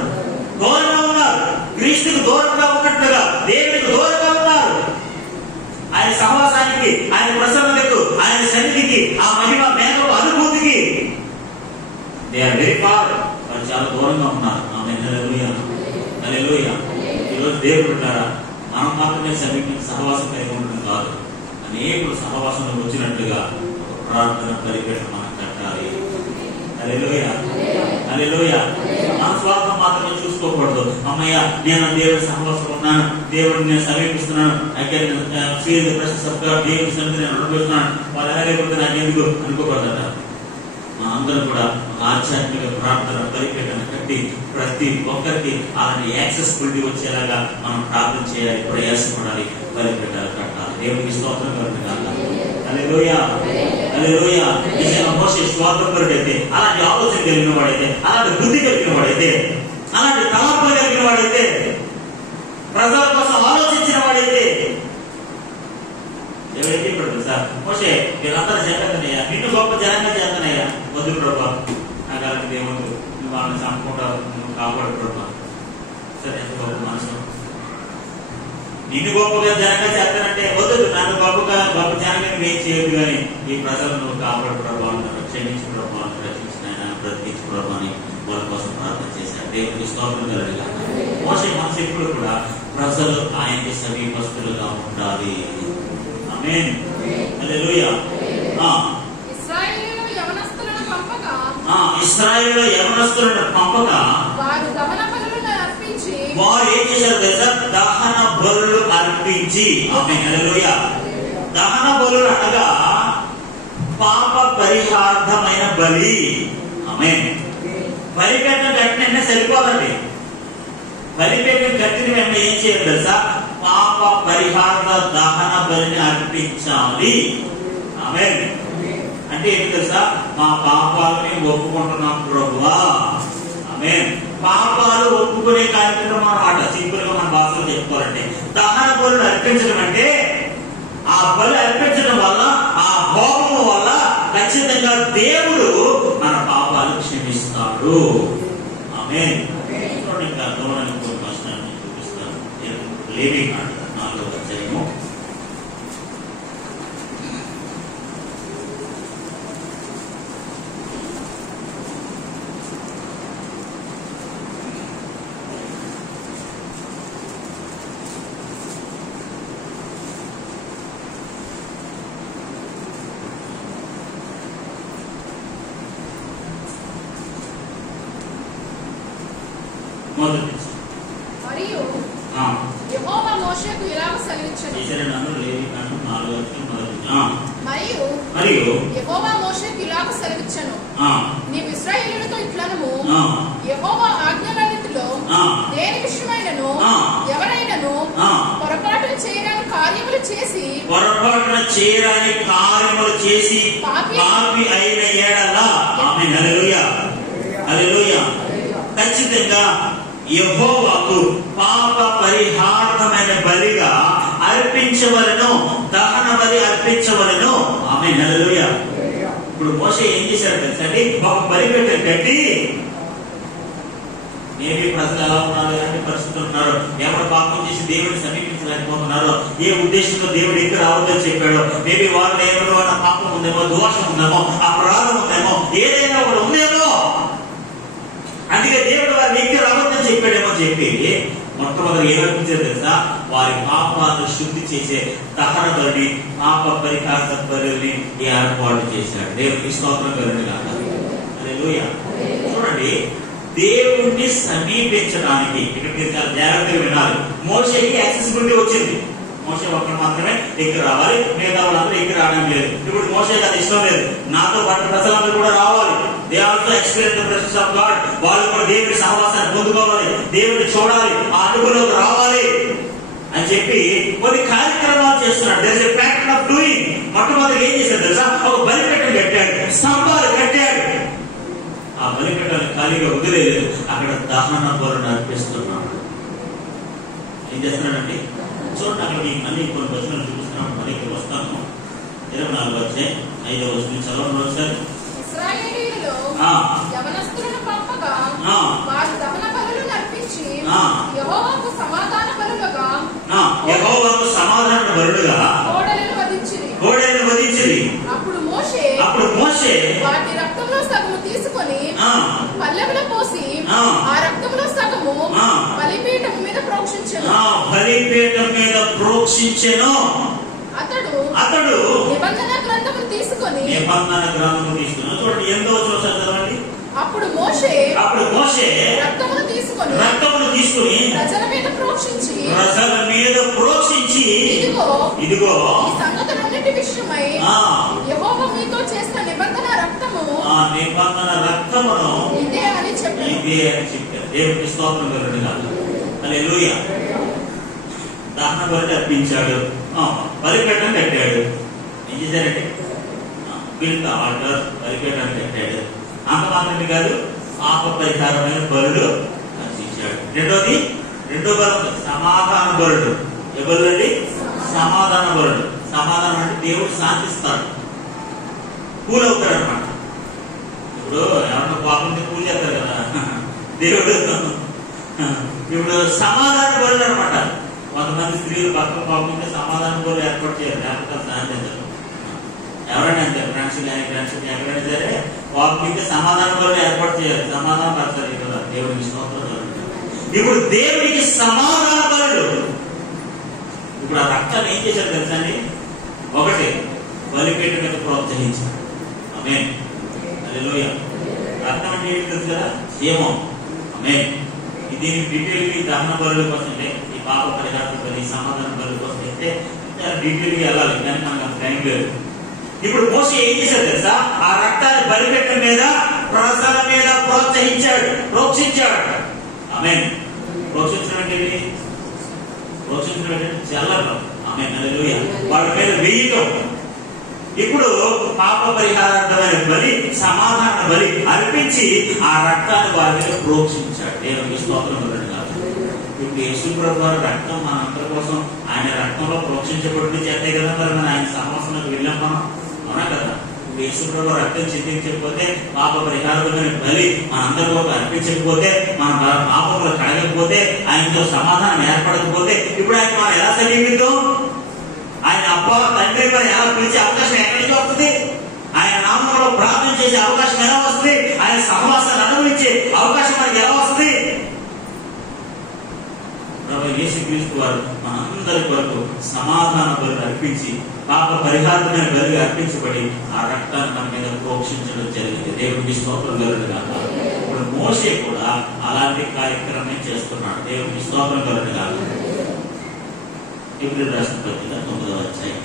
దూరంగా ఉన్నారు. క్రీస్తుకు దూరంగా ఉన్నట్లుగా దేవుడికి దూరంగా ఉన్నారు. ఆయన సహవాసానికి, ఆయన ప్రసన్నతకు, ఆయన సన్నిధికి, ఆ మహిమ మేఘపు అనుభూతికి దే ఆర్ వెరీ ఫార్. వాళ్ళు చాలా దూరంగా ఉన్నారు. ఆమేన్. హల్లెలూయా, హల్లెలూయా. ఈరోజు దేవుడు ఉంటారా? మనం మాత్రమే సమీపించి సహవాసం కలిగి ఉండడం కాదు, అనేకులు సహవాసంలో వచ్చినట్లుగా ప్రార్థన బలిపీఠం మనం కట్టాలి. హల్లెలూయా, హల్లెలూయా. మన స్వార్థం మాత్రమే చూసుకోకూడదు. అమ్మయ్య, నేను దేవుడి సహవాసం ఉన్నాను, దేవుడిని నేను సమీపిస్తున్నాను, దేవుడి సన్నిధి నేను అనుభవిస్తున్నాను, వాళ్ళు ఎలాగైపోతే నాకు ఎందుకు అనుకోకూడదట. అందరూ కూడా ఆధ్యాత్మిక ప్రార్థన బలిపీఠాన్ని కట్టి ప్రతి ఒక్కరికి అలాంటి యాక్సెసిబిలిటీ వచ్చేలాగా మనం ప్రార్థన చేయాలి, ప్రయాసపడాలి, బలిపీఠాలు కట్టాలి. దేవుడికి స్తోత్రం కలుగుతుంది. హల్లెలూయా, హల్లెలూయా. నిజంగా మోషే స్వార్థపరుడైతే, అలాంటి ఆలోచన కలిగిన వాడైతే, అలాంటి బుద్ధి కలిగిన వాడైతే, అలాంటి తలంపులు కలిగిన వాడైతే, ప్రజల కోసం ఆలోచించిన వాడైతే, ఎవరైతే ఇప్పుడు సార్ మోషే వీళ్ళందరూ జగన్నయ్యా, నిన్ను గొప్ప జనంగా చేస్తానయ్యా, వద్దు ప్రభా, నాకు అలాంటి దేవుడు, నువ్వు వాళ్ళని చంపుకుంటావు, నువ్వు కాపాడు ప్రభా. సరే, ఎంత గొప్ప మనసు. నిన్ను గొప్పగా జనంగా చేస్తానంటే వద్దు, నన్ను గొప్ప జనంగా ఏం చేయదు, కానీ ఈ ప్రజలు నువ్వు కాపాడు ప్రభావ అంటారు, క్షమించి ప్రభావ అంటారు, రక్షించిన ఆయన బ్రతికించి ప్రభావ అని వాళ్ళ కోసం ప్రార్థన చేశారు. దేవునికి స్తోత్రం కలుగుగా. మోషే మనసు ఎప్పుడు కూడా ప్రజలు ఆయనకి సమీపస్తులుగా ఉండాలి. ఆమేన్. హల్లెలూయా. ఇశ్రాయేలీయులు యవనస్తులను పంపగా వారు దహన బలులను అర్పించి వారు ఏం చేశారు తెలుసా? దహన బలులు అర్పించి. ఆమేన్. హల్లెలూయా. దహన బలులు అనగా పాప పరిహార్థమైన బలి. ఆమేన్. బలిపీఠం కట్టిన సరిపోదండి. బలిపీఠం కట్టిన వెంటనే ఏం చేయాలి తెలుసా? పాప పరిహార దహన బలిని అర్పించాలి. ఆమేన్. అంటే ఏంటి తెలుసా? మా పాపాలని ఒప్పుకుంటున్నాం ప్రభువా. ఆమేన్. పాపాలు ఒప్పుకునే కార్యక్రమం అన్నమాట. సింపుల్ గా మన భాషలో చెప్పుకోవాలంటే దహన బలులు అర్పించడం అంటే ఆ బలి అర్పించడం వల్ల, ఆ హోమం వల్ల ఖచ్చితంగా దేవుడు మన పాపాలు క్షమిస్తాడు. ఆమేన్. ఇంకా గౌరవానికి కొన్ని వచనాన్ని చూపిస్తాను. లేవీ కాండం 4వ అధ్యాయము 1వ మరియు యెహోవా మోషేకు ఇలాగ సెలవిచ్చెను. లేవీ కాండం 4వ అధ్యాయం 1. మరియు యెహోవా మోషేకు ఇలాగ సెలవిచ్చెను, నీవు ఇశ్రాయేలీయులతో ఇట్లనము, యెహోవా ఆజ్ఞలన్నిటిలో దేని విషయమైనను ఎవరైనను పొరపాటున చేయరాని కార్యములు చేసి పాపి అయిన ఎడల. ఆమేన్. హల్లెలూయా. హల్లెలూయా. ఖచ్చితంగా యెహోవాకు పాప పరిహార్థమైన బలిగా అర్పించవలను, దహన బలి అర్పించవలను. ఆమేన్. హల్లెలూయా. ఇప్పుడు మోషే ఏం చేశారు తెలుసండి? ఒక బలిపీఠం కట్టి, మేబీ ప్రజలు ఎలా ఉన్నారు, ఎలాంటి పరిస్థితులు ఉన్నారు, ఎవరు పాపం చేసి దేవుడిని సమీపించలేకపోతున్నారు, ఏ ఉద్దేశంతో దేవుడు ఇక్కడ రావద్దని చెప్పాడు, మేబీ వాళ్ళు ఏమో పాపం ఉందేమో, దోషం ఉందేమో, అపరాధం ఉందేమో, ఏదైనా ఒకటి ఉందేమో, అందుకే దేవుడు వారిని ఎక్కి రావద్దని చెప్పాడేమో చెప్పి మొట్టమొదటి ఏమనిపించారు తెలుసా? వారి పాపాలను శుద్ధి చేసే దహన బలిని, పాప పరిహార బలిని ఏర్పాటు చేశాడు. దేవుడికి స్తోత్రం కలుగుగా. హల్లెలూయా. చూడండి, దేవుణ్ణి సమీపించడానికి ఇక్కడ మీరు చాలా జాగ్రత్తగా వినాలి. మోషేకి యాక్సెసిబిలిటీ వచ్చింది. మోషే ఒక్కరు మాత్రమే ఎక్కి రావాలి, మిగతా వాళ్ళందరూ ఎక్కి రావడం లేదు. ఇప్పుడు మోషేకి అది ఇష్టం లేదు. నాతో పాటు ప్రజలందరూ కూడా రావాలి. They also experience the presence of God. వాళ్ళు కూడా దేవుడి సహవాసాన్ని పొందుకోవాలి, దేవుడిని చూడాలి, ఆ అనుభవంలోకి రావాలి అని చెప్పి కొన్ని కార్యక్రమాలు చేస్తున్నాడు. There is a pattern of doing. మొట్టమొదటి ఏం చేశాడు తెలుసా? ఒక బలిపీఠం కట్టాడు, స్తంభాలు కట్టాడు. ఆ బలిపీఠాన్ని ఖాళీగా వదిలేదు, అక్కడ దహన బలులను అర్పిస్తున్నాడు. ఏం చేస్తున్నాడండి? చూడండి, అక్కడ మీకు మళ్ళీ కొన్ని వచనాలు చూపిస్తున్నాం. మళ్ళీ ఇక్కడ వస్తాను. 24వ అధ్యాయం 5వ వచనం చదవండి ఒకసారి. ఇశ్రాయేలీయులు యవనస్తులను పంపగా వారు దహన బలులను అర్పించి యెహోవాకు సమాధాన బలులుగా కోడెలను వధించిరి. అప్పుడు మోషే వాటి రక్తంలో సగము తీసుకొని పల్లెములో పోసి ఆ రక్తంలో సగము బలిపీఠం మీద ప్రోక్షించెను. అతడు నిబంధన గ్రంథమును తీసుకొని చూడండి, ఎంతో చదవండి. అప్పుడు మోషే రక్తమును తీసుకొని ప్రజల మీద ప్రోక్షించి ఇదిగో ఈ సంగతులన్నిటి విషయమై యెహోవా మీతో చేసిన నిబంధన రక్తమును ఇదే అని చెప్పారు. దేవునికి స్తోత్రం కలుగును. హల్లెలూయా. దహన బలి అర్పించాడు, బలిపీఠం కట్టాడు. ఏం చేశారంటే బిల్ట్ ఆల్టర్ బలిపీఠాన్ని కట్టాడు. అంత మాత్రమే కాదు, పాప పరిహారమైన బలులు అర్పించాడు. రెండో బలు సమాధాన బలుడు. ఏ బలు అండి? సమాధాన బలుడు. సమాధానం అంటే దేవుడు శాంతిస్తాడు, కూల్ అవుతాడు అనమాట. ఇప్పుడు ఎవరన్నా పాపంతో కూల్ చేస్తారు కదా దేవుడు. ఇప్పుడు సమాధాన బలుడు అనమాట. కొంతమంది స్త్రీలు భర్తలు పాపంటే సమాధానం కూడా ఏర్పాటు చేయాలి, లేకపోతే సాధించారు. ఎవరైనా అంతే, ఫ్రెండ్స్ కానీ ఎక్కడైనా సరే పాపంటే సమాధానం కూడా ఏర్పాటు చేయాలి, సమాధానం పడతారు కదా. దేవుడికి స్తోత్రం. ఇప్పుడు దేవుడికి సమాధాన పరుడు. ఇప్పుడు ఆ రక్తాన్ని ఏం చేశాడు తెలుసా అండి? ఒకటి, బలిపీఠం మీద ప్రోత్సహించాడు. ఆమేన్, హల్లెలూయా. రక్తం అంటే ఏంటి తెలుసు కదా? క్షేమం. ఆమేన్. దీని డీటెయిల్ గా దహన బలుల కోసం అంటే ఈ పాప పరిహారం బలి, సమాధాన బలుల కోసం అయితే డీటెయిల్ గా వెళ్ళాలి, కానీ మనకు టైం లేదు. ఇప్పుడు మోషే ఏం చేశాడు తెలుసా? ఆ రక్తాన్ని బలిపీఠం మీద, ప్రజల మీద ప్రోక్షించాడు. ఆమేన్. ప్రోక్షించడం అంటే చల్లడం. ఆమేన్, హల్లెలూయా. వాళ్ళ మీద వేయటం. ఇప్పుడు పాప పరిహారార్థమైన బలి, సమాధాన బలి అర్పించి ఆ రక్తాన్ని వారి మీద ప్రోక్షించాడు. దేవునికి స్తోత్రం కాదు. ఇప్పుడు యేసు ప్రభువు రక్తం మనందరి కోసం, ఆయన రక్తంలో ప్రోక్షించబడి చేస్తే కదా మరి మనం ఆయన సమాసంలోకి వెళ్ళాం మనం, అవునా కదా? యేసు ప్రభువు రక్తం చిందించకపోతే, పాప పరిహారమైన బలి మనందరి కోసం అర్పించకపోతే, మన పాపములు కడగకపోతే, ఆయనతో సమాధానం ఏర్పడకపోతే ఇప్పుడు ఆయన మనం ఎలా సమీపిద్దాం? ఆయన అబ్బ తండ్రి పని ఎలా పిలిచే అవకాశం ఎక్కడి నుంచి వస్తుంది? ఆయన నామంలో ప్రార్థన చేసే అవకాశం ఎలా వస్తుంది? ఆయన సహవాసాన్ని అనుభవించే అవకాశం మనకి ఎలా వస్తుంది? ప్రభువు యేసుక్రీస్తు వారు మనందరి కొరకు సమాధాన బలి అర్పించి, పాప పరిహారమైన బలి అర్పించబడి ఆ రక్తాన్ని మన మీద ప్రోక్షించడం జరిగింది. దేవుడికి స్తోత్రం కలుగునుగాక. ఇప్పుడు మోషే కూడా అలాంటి కార్యక్రమం చేస్తున్నాడు. దేవుడికి స్తోత్రం కలుగునుగాక. ఇప్పుడు రాసిన పత్రిక 9వ అధ్యాయం.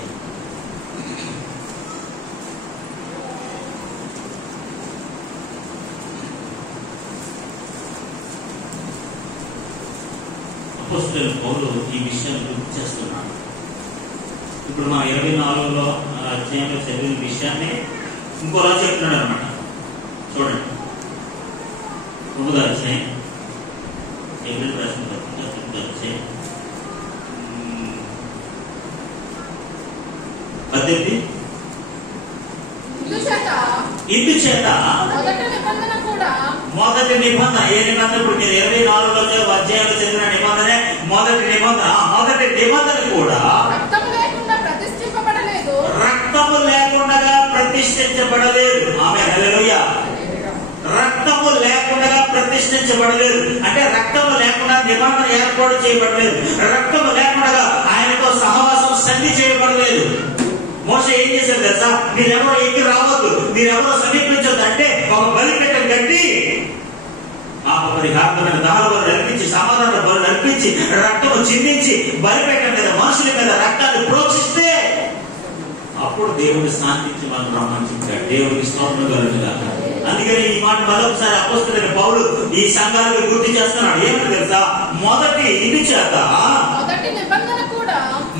అపోస్తలుడైన పౌలు ఈ విషయాన్ని గుర్తు చేస్తున్నాడు. ఇప్పుడు మన 24వ అధ్యాయంలో చదివిన విషయాన్ని ఇంకోలా చెప్తున్నాడు అనమాట. చూడండి, 9వ అధ్యాయం, ఏప్రిల్ రాసిన పత్రిక 9వ అధ్యాయం 18. ఇందుచేత మొదటి నిబంధన, ఏ నిబంధన? ఇప్పుడు మీరు 24వ అధ్యాయంలో చదివిన నిబంధనే మొదటి నిబంధన. మొదటి నిబంధన కూడా రక్తము లేకుండా ప్రతిష్ఠించబడలేదు. ఆమేన్, హల్లెలూయా. రక్తము లేకుండా ప్రతిష్ఠించబడలేదు అంటే రక్తము లేకుండా నిబంధన ఏర్పాటు చేయబడలేదు. రక్తము లేకుండా ఆయనతో సహవాసం సంధి చేయబడలేదు. మోషే ఏం చేశారు తెలుసా? మీరెవరో ఎక్కి రావద్దు, మీరెవరో సమీపించొద్దు అంటే ఒక బలిపీఠం కట్టి పాప పరిహారమైన దహన బలులు అర్పించి, సమాధాన బలులు అర్పించి, రక్తము చిందించి బలిపీఠం మీద, మనుషుల మీద రక్తాన్ని ప్రోక్షిస్తే అప్పుడు దేవుడు శాంతించి మనం రమ్మని చెప్పాడు. దేవుడికి స్తోత్రం కలుగునుగాక. అందుకని ఈ మాట మరొకసారి అపోస్తలుడైన పౌలు ఈ సంఘానికి గుర్తు చేస్తున్నాడు. ఏమని తెలుసా? మొదటి ఇందుచేత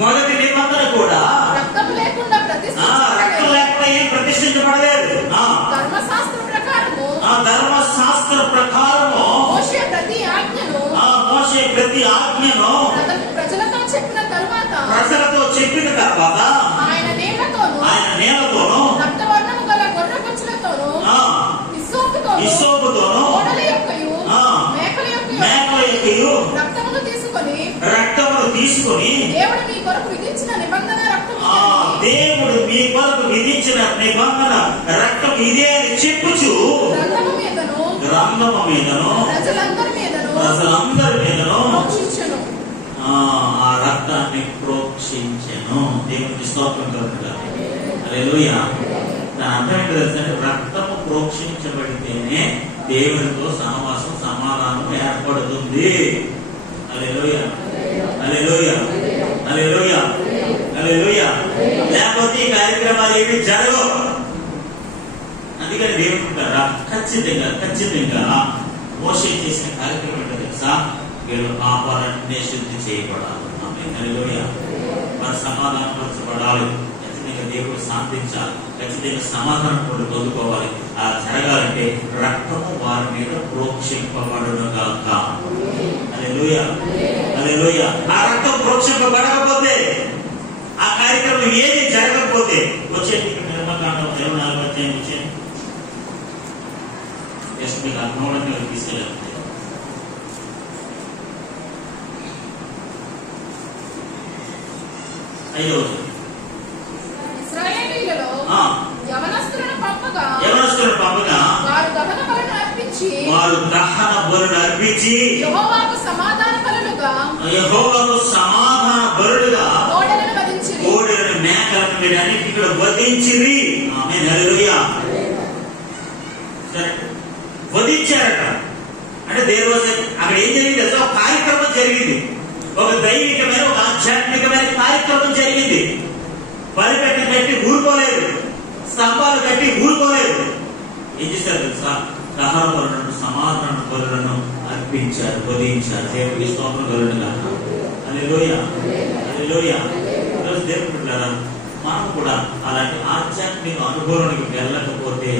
మొదటి నిబంధన కూడా రక్తం లేకుండా ఏం ప్రతిష్ఠించబడలేదు. ధర్మశాస్త్ర ప్రకారము మోషే ప్రతి ఆజ్ఞను ప్రజలతో చెప్పిన తర్వాత ఆయన నేలతోను రక్తవర్ణము గల గొర్రె పుచ్చులతోను హిస్సోపుతోను మేకల యొక్కయు రక్తమును తీసుకొని దేవుడు మీ కొరకు విధించిన నిబంధన రక్తం ఇదే అని చెప్పుచు గ్రంథము మీదను ప్రజలందరి మీదను ఆ రక్తాన్ని ప్రోక్షించెను. దేవునికి స్తోత్రం కలుగునుగాక. హల్లెలూయా. దాని అర్థం ఏంటో తెలుసా? రక్తము ప్రోక్షించబడితేనే దేవునితో సహవాసం, సమాధానం ఏర్పడుతుంది. హల్లెలూయా, హల్లెలూయా, హల్లెలూయా, హల్లెలూయా. లేకపోతే ఈ కార్యక్రమాలు ఏమి జరగవు. అందుకని దేవుడు ఉంటారా? ఖచ్చితంగా మోషే చేసిన కార్యక్రమం ఏంటో తెలుసా? వీళ్ళు పాపాలన్నీ శుద్ధి చేయబడాలి. హల్లెలూయా. వారు సమాధానపరచబడాలి. ఖచ్చితంగా దేవుడు శాంతించాలి. ఖచ్చితంగా సమాధానం కూడా పొందుకోవాలి. అలా జరగాలంటే రక్తము వారి మీద ప్రోక్షింపబడును గాక. హల్లెలూయా, హల్లెలూయా. ఆ రక్తం ప్రోక్షింపబడకపోతే, ఆ కార్యక్రమం ఏది జరగకపోతే వచ్చేది నిర్మకాండం 24వ అధ్యాయం వచ్చేది. మీకు అర్థమవడానికి తీసుకెళ్ళాలి. 5వ వచనం. ఇశ్రాయేలీయులలో యవనస్తులను పంపగా వారు దహన బలులను అర్పించి యెహోవాకు సమాధాన బలులుగా కోడెలను మేకలను వీటన్నిటిని కూడా వధించిరి. ఆమేన్, హల్లెలూయా. వధించారట. అంటే అక్కడ ఏం జరిగింది? ఒక కార్యక్రమం జరిగింది. ఒక దైవికమైన, ఒక ఆధ్యాత్మికమైన కార్యక్రమం జరిగింది. బలిపెట్ట కట్టి ఊరుకోలేదు, స్తంభాలు కట్టి ఊరుకోలేదు. ఏం చేశారు తెలుసా? దహన బలులను, సమాధాన బలులను అర్పించారు, వధించారు. దేవుడికి స్తోత్రం కలుగునుగాక. హల్లెలూయా, హల్లెలూయా. ఈరోజు దేవుడు బిడ్డలారా, మనం కూడా అలాంటి ఆధ్యాత్మిక అనుభవానికి వెళ్ళకపోతే,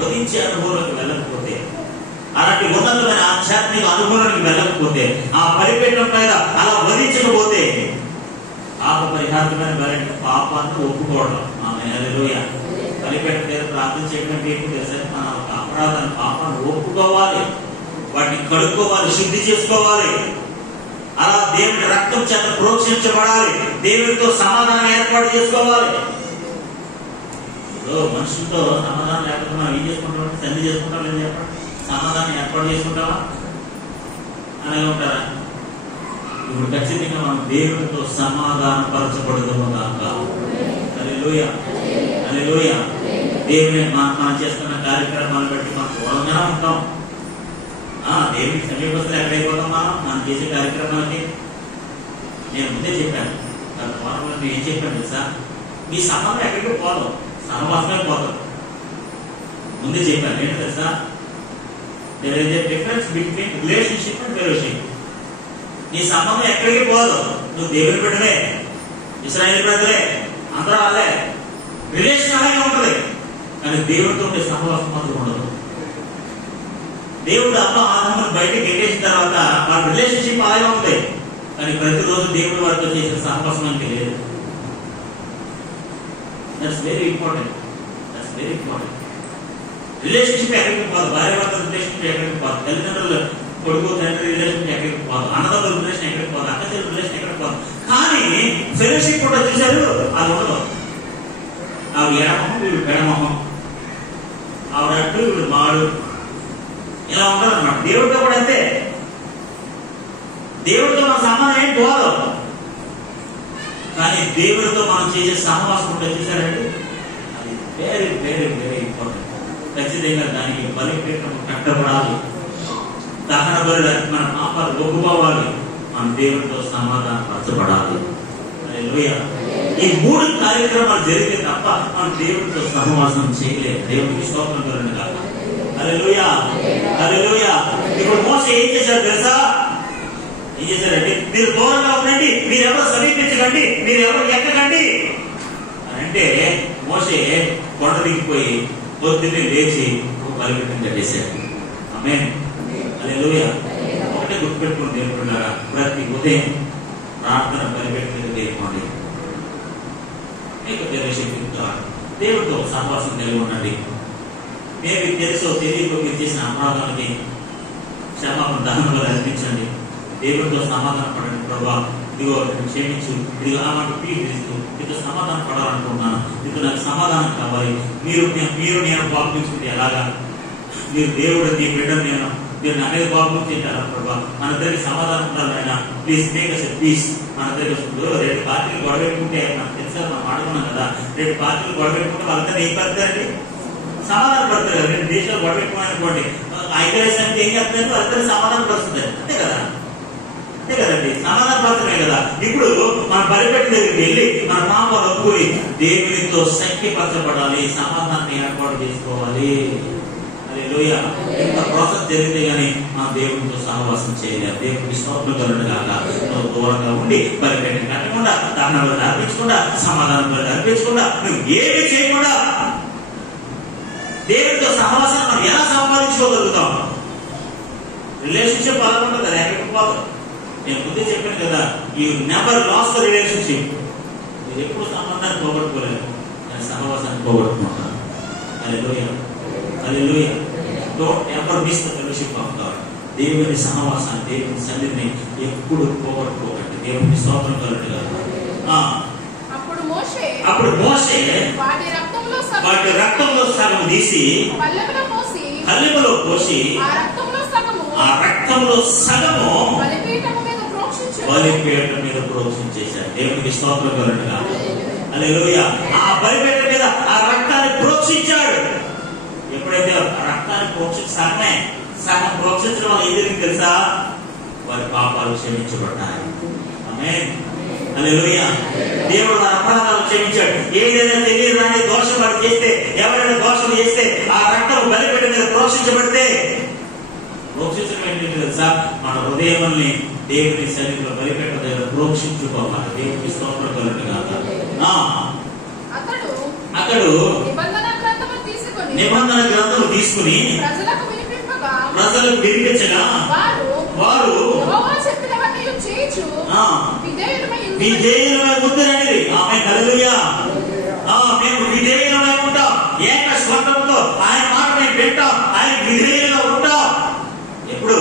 వధించే అనుభవానికి వెళ్ళకపోతే, అలాంటి ఉన్నతమైన ఆధ్యాత్మిక అనుభవానికి వెళ్ళకపోతే, ఆ బలిపీఠం మీద అలా వధించకపోతే, పాప పరిహారమైన బలంటే పాపాన్ని ఒప్పుకోవడం. ఆమె హల్లెలూయా. బలిపీఠం మీద ప్రార్థన చేయడం ఏంటి తెలుసా? మన అపరాధాన్ని, పాపాన్ని ఒప్పుకోవాలి, వాటిని కడుక్కోవాలి, శుద్ధి చేసుకోవాలి. అలా దేవుడి రక్తం చేత ప్రోక్షించబడాలి, దేవుడితో సమాధానం ఏర్పాటు చేసుకోవాలి. మనుషులతో సమాధానం లేకపోతే మనం ఏం చేసుకుంటాం? సంధి చేసుకుంటాం. ఏం చెప్పండి? సమాధానం ఏర్పాటు చేసుకుంటావా? అలాగే ఉంటారా? ఇప్పుడు ఖచ్చితంగా మనం దేవుడితో సమాధాన పరచబడుతాము కాక. హల్లెలూయా, హల్లెలూయా. దేవుని మనం చేస్తున్న కార్యక్రమాలను బట్టి మనం దూరంగానే ఉంటాం. దేవుడికి సమీపస్తులు ఎక్కడైపోతాం మనం చేసే కార్యక్రమాలకి. నేను ముందే చెప్పాను, గత ఏం చెప్పాను తెలుసా? మీ సంబంధం ఎక్కడికి పోదాం, సహవాసమే పోతాం. ముందే చెప్పాను ఏంటి తెలుసా? There is a difference between relationship and fellowship. నీ సంబంధం ఎక్కడికి పోదు. నువ్వు దేవుని బిడ్డలే, ఇశ్రాయేలు బిడ్డలే, అందరూ వాళ్ళే. రిలేషన్ అలాగే ఉంటుంది, కానీ దేవుడితో ఉండే సహవాసం మాత్రం ఉండదు. దేవుడు ఆదామును బయటకు ఎక్కేసిన తర్వాత వాళ్ళ రిలేషన్షిప్ అలాగే ఉంటాయి, కానీ ప్రతిరోజు దేవుడు వారితో చేసిన సహవాసం అంటే లేదు. That's very important, that's very important. Relationship ఎక్కడికి పోదు, భార్య భర్త రిలేషన్షిప్ ఎక్కడికి పోదు, తల్లిదండ్రులు కొడుకు తండ్రి రిలేషన్ ఎక్కడికి పోదు, అన్నదమ్ముల రిలేషన్ ఎక్కడికి పోదు, అక్క చెల్లి రిలేషన్ ఎక్కడికి పోదు. కానీ ఫెలోషిప్ కూడా చూశారు, అది ఉండదు. ఆవిడ ఎడమొహం, వీడు పెడమొహం, ఆవిడ అట్టు, వీడు మాడు, ఇలా ఉంటారు అన్నమాట. దేవుడితో కూడా అంతే. దేవుడితో మన సంబంధం ఏం పోదు, కానీ దేవుడితో మనం చేసే సహవాసం ఉంటే చూసారండి, అది వెరీ వెరీ వెరీ ఇంపార్టెంట్. ఖచ్చితంగా దానికి బలిపీఠం కట్టబడాలి, దహన బలి మన పాపాలు ఒప్పుకోవాలి, మన దేవుడితో సమాధానం పరచబడాలి. హల్లెలూయా. ఈ 3 కార్యక్రమాలు జరిగితే తప్ప మనం దేవుడితో సహవాసం చేయలేదు. దేవుడికి స్తోత్రం కలుగునుగాక. హల్లెలూయా, హల్లెలూయా. ఇప్పుడు మోసే ఏం చేశారు తెలుసా? ఏం చేశారంటే, మీరు దూరంగా ఉండండి, మీరెవరు సమీపించకండి, మీరెవరు ఎక్కకండి అని అంటే, మోసే కొండ దిగిపోయి పొద్దున్నే లేచి బలిపీఠం కట్టేశాడు. ఆమేన్, హల్లెలూయా. ఒకటే గుర్తుపెట్టుకుని దేవుడున్నారా, ప్రతి ఉదయం ప్రార్థన బలిపీఠం చేసుకోండి. మీకు దేవుడితో సహవాసం కలిగి ఉండండి. మేము తెలుసో తెలియకో మీరు చేసిన అపరాధాలకి క్షమాపణ, దహన బలి అర్పించండి. దేవుడితో సమాధానం పడండి. ప్రభా, ఇదిగో క్షమించు, ఇదిగో ఆ మాట పీడిస్తూ మీతో సమాధానం పడాలనుకుంటున్నాను, మీతో నాకు సమాధానం కావాలి. మీరు నేను బాగుంచుకుంటే ఎలాగా? మీరు దేవుడు, నీ బిడ్డ నేను, మీరు నా మీద బాగుంటారా ప్రభా? మన దగ్గరికి సమాధానం ఉండాలి. ఆయన ప్లీజ్ మేక్ అస్ పీస్. మన దగ్గర 2 పార్టీలు గొడవ పెట్టుకుంటే మనకు తెలుసా, మనం ఆడుకున్నాం కదా, 2 పార్టీలు గొడవ పెట్టుకుంటే వాళ్ళంతా ఏం పడతారండి? సమాధానం పడతారు కదా. 2 దేశాలు గొడవ పెట్టుకోవాలనుకోండి, ఐక్యరాజ్యానికి ఏం చెప్తారు? వాళ్ళందరూ సమాధానం పడుతుంది. అంతే కదా, అంతే కదండి, సమాధాన పడతామే కదా. ఇప్పుడు మన బలిపీఠం దగ్గరికి వెళ్ళి మన పాపాలు ఒప్పుకొని దేవునితో సఖ్యపరచబడాలి, సమాధానాన్ని ఏర్పాటు చేసుకోవాలి. హల్లెలూయా. ఇంత ప్రాసెస్ జరిగితే గానీ మన దేవునితో సహవాసం చేయలేము. దేవుడికి స్తోత్రం కలుగునుగాక. నువ్వు దూరంగా ఉండి బలిపీఠం కట్టకుండా, దహన బలి అర్పించకుండా, సమాధానం బలి అర్పించకుండా, నువ్వు ఏమి చేయకుండా దేవుడితో సహవాసాన్ని మనం ఎలా సంపాదించుకోగలుగుతాం? రిలేషన్షిప్ అలా ఉంటుంది కదా, ఎక్కడికి పోదు. నేను ముందే చెప్పాను కదా, you never lost the relationship. మీరు ఎప్పుడు సంబంధాన్ని పోగొట్టుకోలేదు, కానీ సహవాసాన్ని పోగొట్టుకుంటాను. Hallelujah, hallelujah. Don't ever miss the fellowship of God. దేవుని సహవాసాన్ని, దేవుని సన్నిధిని ఎప్పుడు పోగొట్టుకోకండి. దేవుని స్తోత్రం కలుగునుగాక. అప్పుడు మోషే వాటి రక్తంలో సగం తీసి కళ్ళెములో పోసి ఆ రక్తంలో సగము బలిపీఠం మీద ప్రోక్షించేశారు. దేవునికి స్తోత్రం కలుగునుగా. హల్లెలూయా. ఆ బలిపీఠం మీద ఆ రక్తాన్ని ప్రోక్షించాడు. ఎప్పుడైతే ఆ రక్తాన్ని సగం ప్రోక్షించడం వల్ల ఏది తెలుసా? వారి పాపాలు క్షమించబడ్డాయి. ఆమేన్. హల్లెలూయా. దేవుడు వారి అపరాధాలు క్షమించాడు. ఏదైనా తెలియని దోషం వాడు చేస్తే, ఎవరైనా దోషం చేస్తే ఆ రక్తం బలిపీఠం మీద ప్రోక్షించబడితే, ప్రోక్షించడం ఏంటి తెలుసా? మన హృదయాన్ని దేవుని సన్నిధిలో బలిపీఠం దగ్గర ప్రోక్షించుకోవాలి. దేవునికి స్తోత్రం కలుగునుగా. అతడు నిబంధన గ్రంథము తీసుకుని ప్రజలకు వినిపించగా వారు విధేయులమై ఉందనండి. ఆమె హల్లెలూయా. మేము విధేయులమై ఉంటాం. ఏక స్వరంతో ఆయన మాట మేము వింటాం. ఆయన విధేయులుగా ఉంటాం. ఎప్పుడు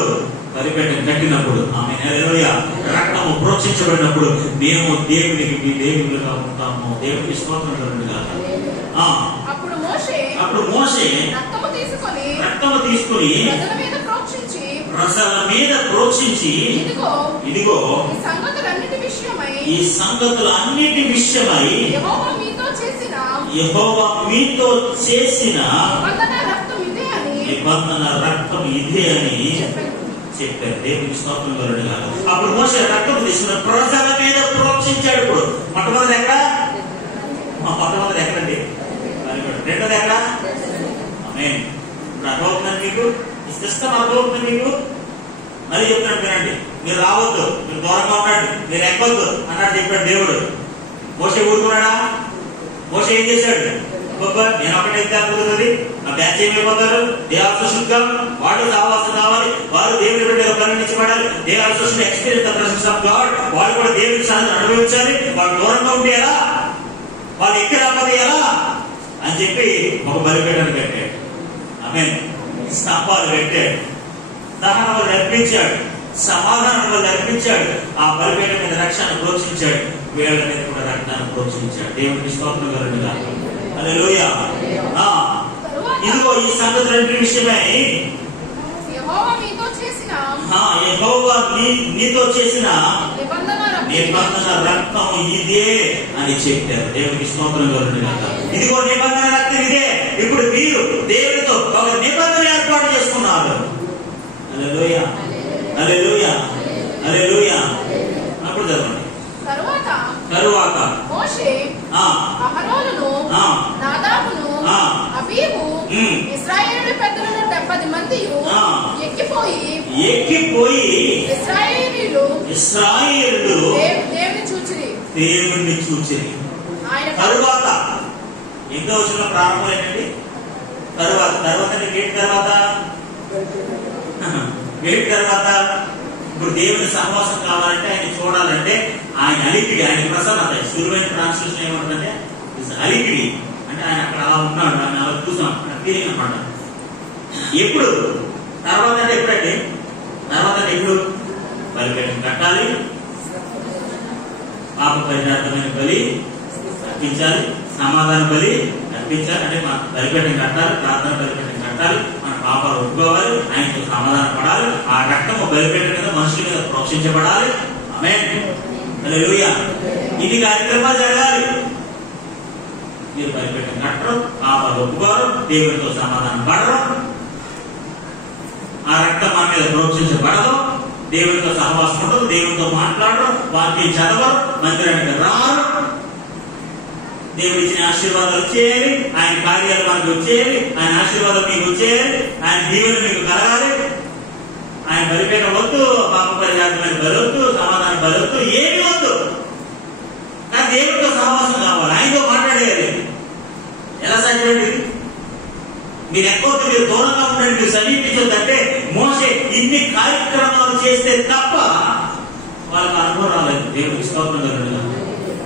బలిపీఠం కట్టినప్పుడు, ఆమె హల్లెలూయా, రక్తము ప్రోక్షించబడినప్పుడు మేము దేవునికి విధేయులుగా ఉంటాము. దేవునికి స్తోత్రం కలుగునుగా. అప్పుడు మోషే రక్తము తీసుకుని ప్రజల మీద ప్రోక్షించి, ఇదిగో ఈ సంగతులన్నిటి విషయమై యెహోవా మీతో చేసిన నిబంధన రక్తం ఇదే అని చెప్పారు. దేవునికి స్తోత్రం కలుగునుగా. అప్పుడు మోషే రక్తం తీసుకున్న ప్రజల మీద ప్రోక్షించాడు. ఇప్పుడు మొట్టమొదటి ఎక్కడండి? రెండోది ఎక్కడ? ఆమేన్. ఇప్పుడు అర్థమవుతుందండి మీకు? సిస్టమ్ అర్థమవుతుంది మీకు? మళ్ళీ చెప్తున్నాడు వినండి. మీరు రావద్దు, మీరు దూరంగా ఉన్నాడు, మీరు ఎక్కొద్దు అన్నాడు చెప్పాడు దేవుడు. మోషే ఊరుకున్నాడా? మోషే ఏం చేశాడు? నేను ఒకటైతే కుదురుతుంది, నా బ్యాచ్ ఏమైపోతారు? They also should come. వాళ్ళు సావాసం కావాలి, వాళ్ళు దేవుడి బిడ్డలు పరిగణించబడాలి. They also should experience the presence of God. వాళ్ళు కూడా దేవుడి సన్నిధిని అనుభవించాలి. వాళ్ళు దూరంగా ఉంటే ఎలా? వాళ్ళు ఎక్కి రాకపోతే ఎలా అని చెప్పి ఒక బలిపీఠాన్ని కట్టాడు. ఆమేన్. స్తంభాలు కట్టాడు, దహన వల్ల అర్పించాడు, సమాధానం వల్ల అర్పించాడు. ఆ బలిపీఠం మీద రక్షణ ప్రోక్షించాడు, వీళ్ళ మీద కూడా రక్తాన్ని ప్రోక్షించాడు. దేవునికి స్తోత్రం కలుగునుగా. హల్లెలూయా. ఇదిగో ఈ సంగతులన్నిటి విషయమై యెహోవా నీతో చేసిన నిబంధన రక్తం ఇదే అని చెప్పారు. దేవునికి స్తోత్రం కలుగునుగా. ఇదిగో నిబంధన రక్తం ఇదే. ఇప్పుడు మీరు దేవుడితో ఒక నిబంధన ఏర్పాటు చేసుకున్నారు. హల్లెలూయా, హల్లెలూయా, హల్లెలూయా. అప్పుడు చదవండి. తరువాత మోషే అహరోనును నాదాబును అబీహు ఇశ్రాయేలు పెద్దలను 70 మంది ఎక్కిపోయి ఇశ్రాయేలీయులు దేవుణ్ణి చూచిరి. తరువాత ఎంతో వచ్చిన ప్రారంభమైందండి. వేటి తర్వాత ఇప్పుడు దేవుని సహవాసం కావాలంటే, ఆయన చూడాలంటే ఆయన అలిపిడి, ఆయన ప్రసన్నత. సులువైన ట్రాన్స్లేషన్ ఏమంటుందంటే అలిపిడి అంటే ఆయన అక్కడ అలా ఉన్నాడు, ఆయన అలా చూసాం ఫీలింగ్ అనమాట. ఎప్పుడు తర్వాత అంటే ఎప్పుడంటే ఎప్పుడు బలిపీఠం కట్టాలి, పాప పరిహార్థమైన బలి అర్పించాలి, సమాధాన బలి అర్పించాలి. అంటే మన బలిపీఠం కట్టాలి, ప్రార్థన బలిపీఠం కట్టాలి, మన పాపాలు ఒప్పుకోవాలి, ఆయనతో సమాధాన పడాలి. ఆ రక్తము బలిపీఠం మీద మనుషుల మీద ప్రోక్షించబడాలి. ఆమేన్. హల్లెలూయా. ఇది కార్యక్రమాలు జరగాలి. మీరు బలిపీఠం కట్టరు, పాపాలు ఒప్పుకోరు, దేవుడితో సమాధానం పడరు, ఆ రక్తం మన మీద ప్రోక్షించబడదు, దేవుడితో సహవాసం ఉండదు, దేవుడితో మాట్లాడరు, వాక్యం చదవరు, మందిరానికి రారు. దేవుడు ఇచ్చిన ఆశీర్వాదాలు వచ్చేయాలి, ఆయన కార్యాలు మనకు వచ్చేయాలి, ఆయన ఆశీర్వాదాలు మీకు వచ్చేయాలి, ఆయన దీవెన మీకు కలగాలి. ఆయన బలిపీఠం వద్దు, పాప పరిహారమైన బలొద్దు, సమాధానం బలొద్దు, ఏమి వద్దు. కానీ దేవుడితో సహవాసం కావాలి, ఆయనతో మాట్లాడేయాలి. ఎలా సాధ్యమండి? మీరు ఎక్కొద్దు, మీరు దూరంగా ఉండండి, మీరు సమీపించొద్దు అంటే మోషే ఇన్ని కార్యక్రమాలు చేస్తే తప్ప వాళ్ళకి అనుభవం రాలేదు. దేవుడికి స్తోత్రం కలుగునుగా.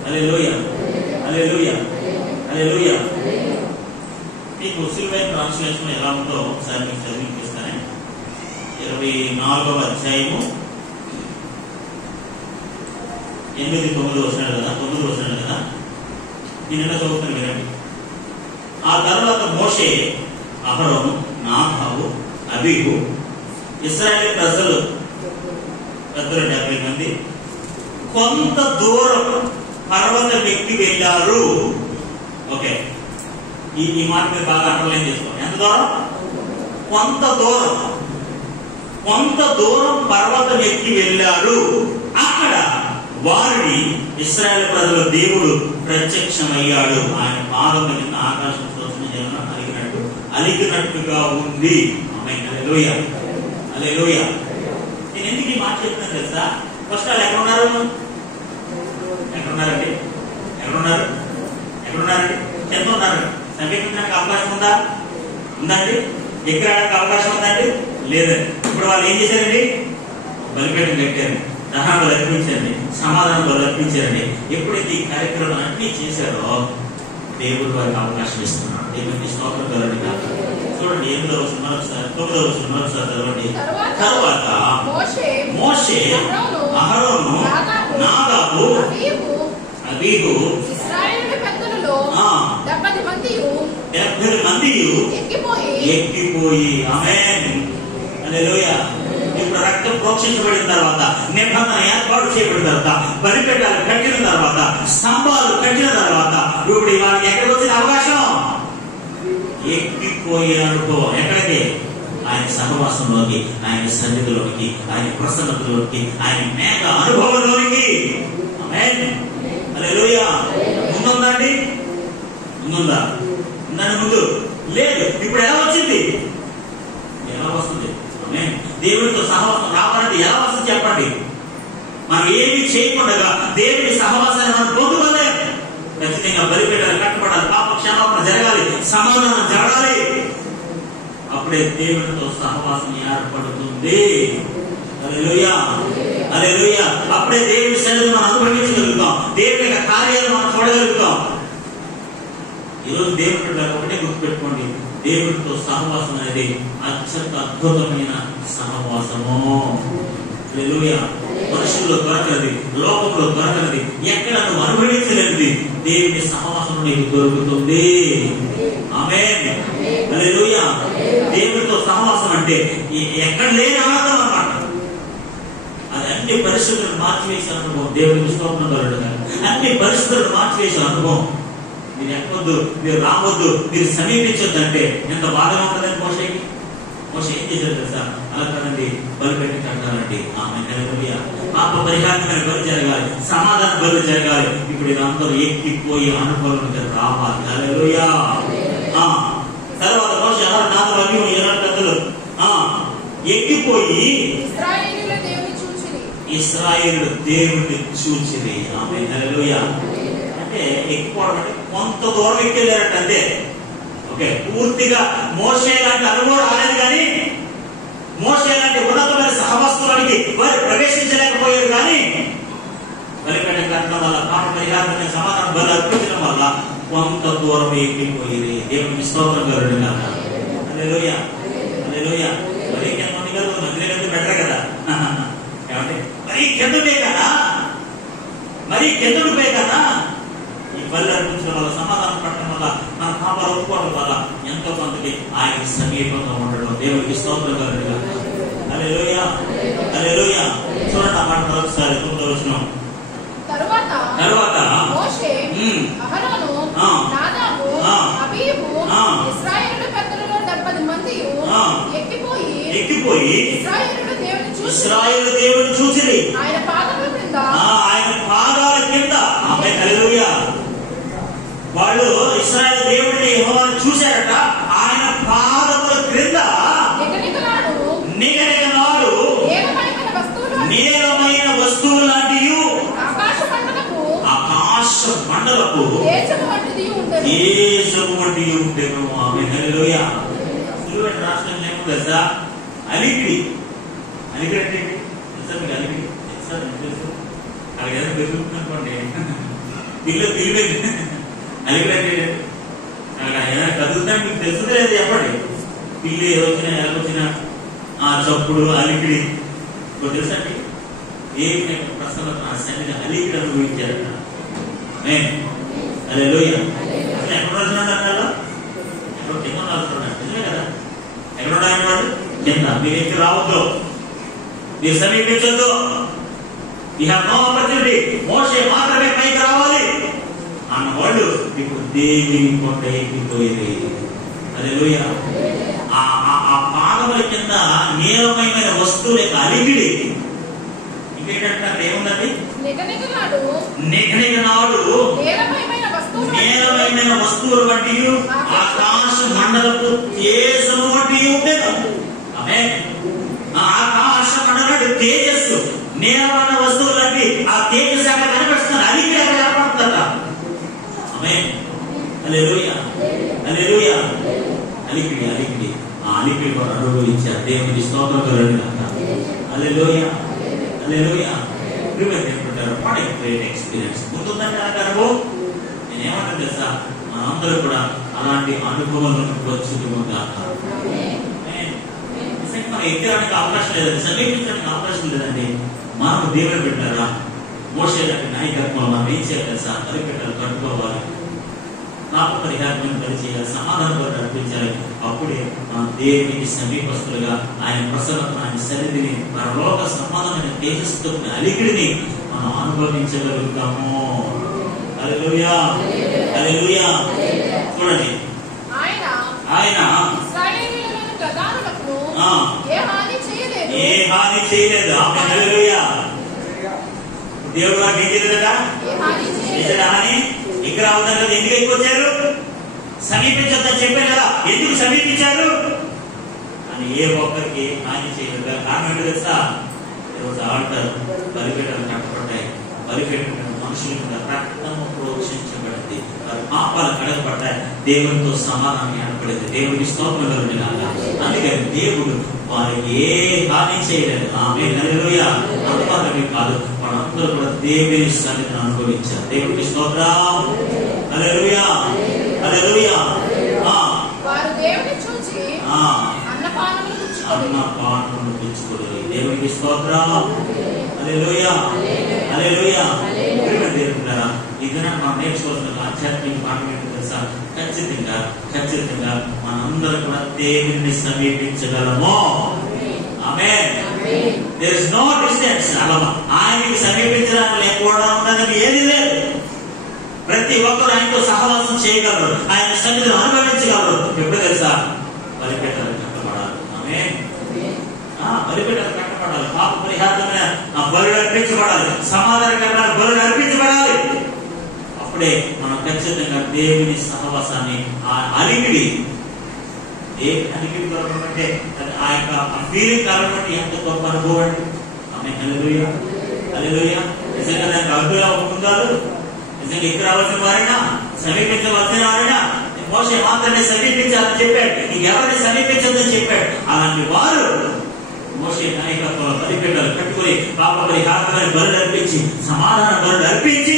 హల్లెలూయా, హల్లెలూయా, హల్లెలూయా. మీకు సులువైన ట్రాన్స్లేషన్ ఎలా ఉందో ఒకసారి మీకు చదివిపిస్తానే. 24వ అధ్యాయము 8-9 వస్తున్నాడు కదా, 9 నేను చదువుతాను వినండి. ఆ తర్వాత మోషే, అహరోను, నాదాబు, అబీహు, ఇశ్రాయేలు ప్రజలు 70 మంది కొంత దూరం పర్వతం ఎక్కి వెళ్ళారు. ఓకే, ఈ మాట మీరు బాగా అండర్లైన్ చేసుకోండి. ఎంత దూరం? కొంత దూరం పర్వతం ఎక్కి వెళ్ళారు. అక్కడ వారిని ఇశ్రాయేలు ప్రజల దేవుడు ప్రత్యక్షమయ్యాడు. ఆయన పాదం కింద ఆకాశం అలిగినట్టుగా ఉంది. ఆమేన్, హల్లెలూయా, హల్లెలూయా. నేను ఎందుకు ఈ మాట చెప్తాను తెలుసా? ఫస్ట్ వాళ్ళు ఎక్కడున్నారండి? ఎంత ఉన్నారు? సమీపించడానికి అవకాశం ఉందండి? ఎక్కడానికి అవకాశం ఉందండి? లేదండి. ఇప్పుడు వాళ్ళు ఏం చేశారండి? బలిపీఠం కట్టారు, దహన బలి అర్పించారండి, సమాధానం బలి అర్పించారండి. ఎప్పుడైతే ఈ కార్యక్రమాలు అన్ని చేశారో దేవుడు వారికి అవకాశం ఇస్తున్నాడు. దేవుడికి స్తోత్రం కలండి. చూడండి 8వ వచనం మరొకసారి, 9వ వచనం మరొకసారి చదవండి. తరువాత మోషే, అహరోను, నాదాబు, అబీహు, ఇశ్రాయేలు పెద్దలలో 70 మంది ఎక్కిపోయి ఆమేన్, హల్లెలూయా. ఇప్పుడు రక్తం ప్రోక్షించబడిన తర్వాత, నిబంధన ఏర్పాటు చేయబడిన తర్వాత, బలిపీఠాలు కట్టిన తర్వాత, స్తంభాలు కట్టిన తర్వాత, ఇప్పుడు వాళ్ళకి ఎక్కడికి వచ్చిన అవకాశం? ఎక్కిపోయాడుకో. ఎక్కడికి? ఆయన సహవాసంలోకి, ఆయన సన్నిధిలోకి, ఆయన ప్రసన్నతలోకి, ఆయన మేఘ అనుభవంలోనికి. ఆమేన్, హల్లెలూయా. ముందుందండి? ముందుందా? ముందు లేదు. ఇప్పుడు ఎలా వచ్చింది? ఎలా వస్తుంది? దేవుడితో సహవాసం రావాలంటే ఎలా వస్తుంది చెప్పండి? మనం ఏమి చేయకుండా దేవుడి సహవాసాన్ని మనం పొందుకోలేము. ఖచ్చితంగా బలిపీఠాలు కట్టబడాలి, పాప క్షమాపణ జరగాలి, సమాధానం జరగాలి. అప్పుడే దేవుడితో సహవాసం ఏర్పడుతుంది. హల్లెలూయా, హల్లెలూయా. అప్పుడే దేవుడి సన్నిధిని మనం అనుభవించగలుగుతాం, దేవుడి యొక్క కార్యాలు మనం చూడగలుగుతాం. ఈరోజు దేవుడి ఒకటే గుర్తుపెట్టుకోండి, దేవుడితో సహవాసం అనేది అత్యంత అద్భుతమైన సహవాసము. హల్లెలూయా. మనుషుల్లో దొరకనిది, లోకంలో దొరకనిది, ఎక్కడ నువ్వు అనుభవించలేనిది దేవుని సహవాసంలో నీకు దొరుకుతుంది. ఆమేన్, హల్లెలూయా. దేవుడితో సహవాసం అంటే ఎక్కడ లేని ఆనందం అన్నమాట. అది అన్ని పరిస్థితులను మార్చివేసే అనుభవం. దేవుడికి స్తోత్రం కలుగుతుంది. అన్ని పరిస్థితులను మార్చివేసే అనుభవం. మీరు ఎక్కొద్దు, మీరు రావద్దు, మీరు సమీపించొద్దు అంటే ఎంత బాధగా ఉంటుందని మోషేకి. మోషే ఏం చేశారు తెలుసా? అలా కదండి, బలిపెట్టి కట్టాలండి. ఆమె హల్లెలూయా. పాప పరిహారమైన బలి జరగాలి, సమాధాన బలి జరగాలి. ఇప్పుడు అందరూ ఎక్కిపోయి అనుభవంలోకి రావాలి. హల్లెలూయా. తర్వాత మోషే, అహరోను, నాదాబు, అబీహు 20 పెద్దలు ఎక్కిపోయి ఇశ్రాయేలు దేవుడిని చూచిరి. ఆమె హల్లెలూయా. అంటే ఎక్కిపోవడం అంటే కొంత దూరం ఎక్కెళ్ళారట అంతే. ఓకే, పూర్తిగా మోషే లాంటి అనుభవం రాలేదు, కానీ మోషే లాంటి ఉన్నతమైన సహవాసంలోనికి వారు ప్రవేశించలేకపోయారు. కానీ బలిపీఠం కట్టడం వల్ల, పాప పరిహారమైన సమాధానం బలి అర్పించడం వల్ల కొంత దూరం ఎక్కిపోయింది. దేవునికి స్తోత్రం కలుగుతుంది. హల్లెలూయా, హల్లెలూయా. మరి కింద ఉంది కదా, మధ్యలో కంటే బెటర్ కదా. ఏమంటే మరీ కిందకే కదా, మరీ కిందకు పోయి కదా. ఈ బలి అర్పించడం వల్ల, సమాధానం పట్టడం వల్ల, మన పాపాలు ఒప్పుకోవడం వల్ల ఎంతో మందికి ఆయన సమీపంగా ఉండడం. దేవుడికి స్తోత్రం కలుగుతుంది. హల్లెలూయా, హల్లెలూయా. చూడండి ఆ మాట మరొకసారి 9వ వచనం. తరువాత మోషే, అహరోను, నాదాబు, అబీహు, ఇశ్రాయేలు పెద్దలలో 70 మంది ఎక్కిపోయి ఇశ్రాయేలు దేవుని చూసిరి. ఆయన పాదాల కింద. ఆమేన్, హల్లెలూయా. వాళ్ళు ఇశ్రాయేలు దేవుడిని యెహోవాను చూశారట. ఆయన పాదముల క్రింద నిగనిగనాడు నీలమైన వస్తువులు లాంటి ఆకాశ మండలపు దేశము వంటి ఉండేను. ఆమేన్, హల్లెలూయా. సులువైన రాష్ట్రం ఏమో తెలుసా? అలికిడి. అలికిడి అంటే తెలుసా మీకు? అలికిడి తెలుసా? తెలుసు. అక్కడ ఏదైనా పెరుగుతుందనుకోండి, పిల్లలు తెలియదు. అలికిడి అంటే అక్కడ ఏదైనా కదులుతా మీకు తెలుసుదే లేదు. చెప్పండి, పిల్లి ఏదొచ్చినా ఎలాగొచ్చినా ఆ చప్పుడు, అలికిడి ఇప్పుడు తెలుసా అండి? ఏమి ప్రసన్న సన్నిధి అలికిడి అనుభవించారట. హల్లెలూయా. అసలు ఎక్కడ రాస్తున్నాడు అన్నాడు? ఎక్కడ కింద రాస్తున్నాడు, నిజమే కదా? ఎక్కడ ఉన్నాడు వాడు? కింద. మీరు ఎక్కడ రావద్దు, మీరు సమీపించొద్దు. You have no opportunity. మోషే మాత్రమే పైకి రావాలి అన్నవాళ్ళు ఇప్పుడు దేవుని కొండ ఎక్కిపోయేది. హల్లెలూయా. ఆ పాదముల కింద నీలమయమైన వస్తువుల యొక్క అలిగిడి. ఇంకేంటంటే అక్కడ ఏముందండి? నిగనిగనాడు నీలమయమైన వస్తువులు వంటి ఆకాశ మండలపు తేజము వంటి ఉండేది. ఆమేన్. ఆకాశ మండలం తేజస్సు, నీలమైన వస్తువులు వంటి ఆ తేజస్సు అక్కడ కనిపిస్తుంది. అలిగిడి అక్కడ కనపడుతుందట. ఆమేన్. హల్లెలూయా. హల్లెలూయా. అలిగిడి అలిగిడి ఆ అలిగిడి కూడా అనుభవించారు. దేవునికి స్తోత్రం కలుగుగాక. Hallelujah. Hallelujah. Prepare what a great experience. గుర్తుందంటే నాకు అనుభవం. నేనేమంటాను తెలుసా, మనందరూ కూడా అలాంటి అనుభవాలను వచ్చుగాక. మనం ఎక్కడానికి అవకాశం లేదండి, సమీపించడానికి అవకాశం లేదండి. మనకు దేవుని పెట్టారా? మోషే లాంటి నాయకత్వం మనం ఏం చేయాలి తెలుసా? బలిపీఠాలు కట్టుకోవాలి, పాప పరిహారం చేయాలి, సమాధానం నడిపించాలి. అప్పుడే మన దేవునికి సమీపస్తులుగా ఆయన ప్రసన్నతను, ఆయన సన్నిధిని, పరలోక సంబంధమైన తేజస్సుతో అలిగిడిని మనం అనుభవించగలుగుతాము. హల్లెలూయా. హల్లెలూయా. చూడండి, ఆయన ఏ హాని చేయలేదు. హల్లెలూయా. దేవుడు నాకు ఏం చేయలేదట? హాని ఇక్కడ అవుతారు కదా. ఎందుకు ఎక్కువ వచ్చారు? సమీపించొద్దని చెప్పారు కదా. ఎందుకు సమీపించారు అని ఏ ఒక్కరికి హాని చేయలేదు. కారణం ఏంటో తెలుసా? ఈరోజు ఆడతారు బలిపీఠాలు కట్టబడ్డాయి. బలిపీఠం మనుషుల మీద రక్తము ప్రోక్షించబడింది, వారి పాపాలు కడగబడ్డాయి, దేవునితో సమాధానం ఏర్పడింది. దేవునికి స్తోత్రం కలుగుగాక. అందుకని దేవుడు వారికి ఏ హాని చేయలేదు. ఆమేన్. హల్లెలూయా. అంతమాత్రమే కాదు, వాళ్ళందరూ కూడా దేవుని సన్నిధిని అనుభవించారు. దేవునికి స్తోత్రం. హల్లెలూయా. హల్లెలూయా. వారు దేవుని చూచి అన్నపానములు పుచ్చుకొనిరి. దేవునికి స్తోత్రం. హల్లెలూయా. హల్లెలూయా. దేవుడారా, ఇదైనా మనం నేర్చుకోవాల్సిన ఆధ్యాత్మిక పాఠం ఏంటో తెలుసా? ఖచ్చితంగా మనందరూ కూడా దేవుని సమీపించగలము. Amen. There is no distance. ఆయనకి సమీపించడానికి లేకపోవడం ఉన్నది ఏది లేదు. ప్రతి ఒక్కరు ఆయనతో సహవాసం చేయగలరు, ఆయన సన్నిధిని అనుభవించగలరు. ఎప్పుడు తెలుసా? బలిపీఠాలు కట్టబడాలి. ఆమేన్. బలిపీఠాలు కట్టబడాలి, పాప పరిహారమైన బలులు అర్పించబడాలి, సమాధానకరమైన బలులు అర్పించబడాలి. అప్పుడే మనం ఖచ్చితంగా దేవుని సహవాసాన్ని, ఆ అలిగిడి, దేవుని అలిగిడి కలగబట్టే ఆ యొక్క ఫీలింగ్ కలగబట్టి ఎంత గొప్ప అనుభవం అండి. ఆమేన్. హల్లెలూయా. హల్లెలూయా. నిజంగా దానికి అడ్డుగా ఉంటుందారు. నిజంగా ఇక్కడ రావాల్సిన వారైనా, సమీపించవలసిన వారైనా మోషే మాత్రమే సమీపించాలని చెప్పాడు, ఇంకెవరిని సమీపించదని చెప్పాడు. అలాంటి వారు మోషే నాయకత్వంలో బలిపీఠాలు కట్టుకుని పాప పరిహారమైన బలులు అర్పించి, సమాధాన బలులు అర్పించి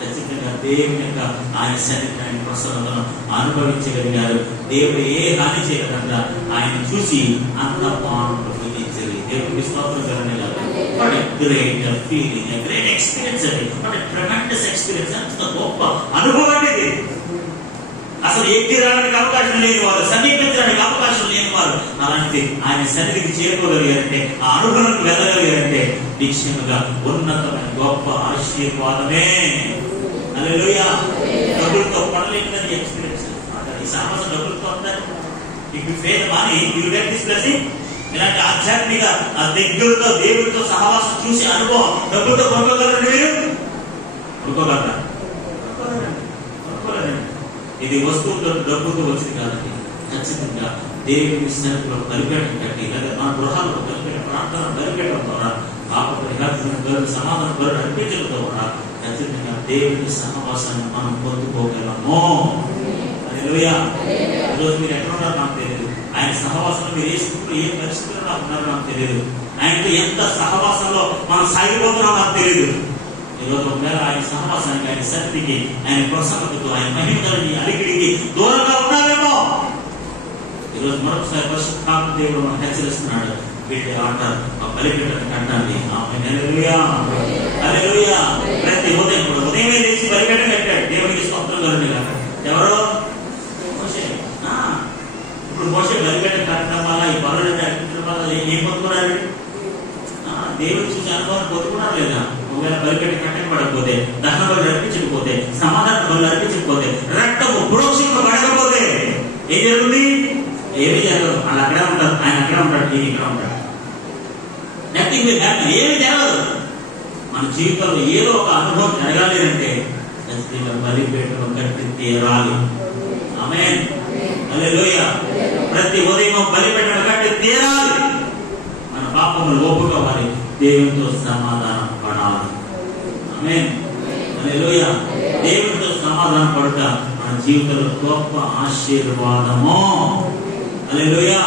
ఖచ్చితంగా దేవుని యొక్క ఆయన సన్నిధిని, ఆయన ప్రసన్నతను అనుభవించగలిగారు. దేవుడు ఏ హాని చేయకుండా ఆయన చూసి అన్నపానములు భుజించారు. దేవుడికి స్తోత్రం కలుగుగాక. What a great feeling, a great experience అండి. What a tremendous experience. అంత గొప్ప అనుభవం ఇది. అసలు ఎక్కి రావడానికి అవకాశం లేని వారు, సమీపించడానికి అవకాశం లేని వారు అలాంటి ఆయన సన్నిధికి చేరుకోగలిగారంటే, ఆ అనుభవానికి వెళ్ళగలిగారంటే నిశ్చయముగా ఉన్నతమైన గొప్ప ఆశీర్వాదమే. హల్లెలూయా. డబ్బులతో పడలేదని ఎక్స్పీరియన్స్. ఈ సహవాసం డబ్బులతో ఉంటారు. If you fail money you will get this blessing. ఇలాంటి ఆధ్యాత్మిక దగ్గరతో దేవుడితో సహవాసం చూసి అనుభవం డబ్బులతో కొనుక్కోగలరు. మీరు కొనుక్కోగలరా? ఇది వస్తువుతో డబ్బుతో వచ్చింది కాదండి. ఖచ్చితంగా దేవుని సన్నిధిలో బలిపీఠం కట్టి, లేదా మన గృహాల్లో బలిపీఠం, ప్రాంతాలను బలిపీఠం ద్వారా, పాప పరిహారం సమాధానం బలులు అర్పించడం ద్వారా ఖచ్చితంగా దేవుని సహవాసాన్ని మనం పొందుకోగలము. హల్లెలూయా. ఈరోజు మీరు ఎక్కడ ఉన్నారో నాకు తెలియదు. ఆయన సహవాసంలో మీరు ఏ స్థితిలో, ఏ పరిస్థితుల్లో ఉన్నారో నాకు తెలియదు. ఆయనతో ఎంత సహవాసంలో మనం సాగిపోతున్నామో నాకు తెలియదు. ఈరోజు ఒకవేళ ఆయన సహవాసానికి, ఆయన సన్నిధికి, ఆయన ప్రసన్నతకు, ఆయన మహిమకి, అలిగిడికి దూరంగా ఉన్నారేమో. ఈరోజు మరొకసారి పరిశుద్ధాత్మ దేవుడు మనం హెచ్చరిస్తున్నాడు. వీటి ఆట ఆ బలిపీఠాన్ని కట్టండి. హల్లెలూయా. హల్లెలూయా. ప్రతి ఉదయమే లేచి బలిపీఠం కలుగుతుంది కదా. ఎవరో మోషే. ఇప్పుడు మోషే బలిపెట్టే కార్యక్రమం వల్ల ఈ పనులు నడిపించడం వల్ల ఏం పొందుకున్నారు? దేవుడు చూసి అనుభవం పొందుకున్నారు లేదా? ఒకవేళ బలిపెట్టి కట్టెని పడకపోతే, దహన బలు నడిపించకపోతే, సమాధాన బలు నడిపించకపోతే, రక్తము ప్రోక్షింపబడకపోతే ఏం జరుగుతుంది? ఏమీ జరగదు. వాళ్ళు అక్కడే ఉంటారు, ఆయన అక్కడే ఉంటాడు, నేను ఇక్కడ ఉంటాడు. Nothing will happen. ఏమి జరగదు. మన జీవితంలో ఏదో ఒక అనుభవం జరగాలి అంటే బలిపీఠం కట్టి తీరాలి. ఆమేన్. హల్లెలూయా. ప్రతి ఉదయం బలిపీఠం కట్టి తీరాలి. మన పాపములు ఒప్పుకోవాలి, దేవునితో సమాధానం పడాలి. ఆమేన్. హల్లెలూయా. దేవునితో సమాధానం పడుట మన జీవితంలో గొప్ప ఆశీర్వాదము. హల్లెలూయా.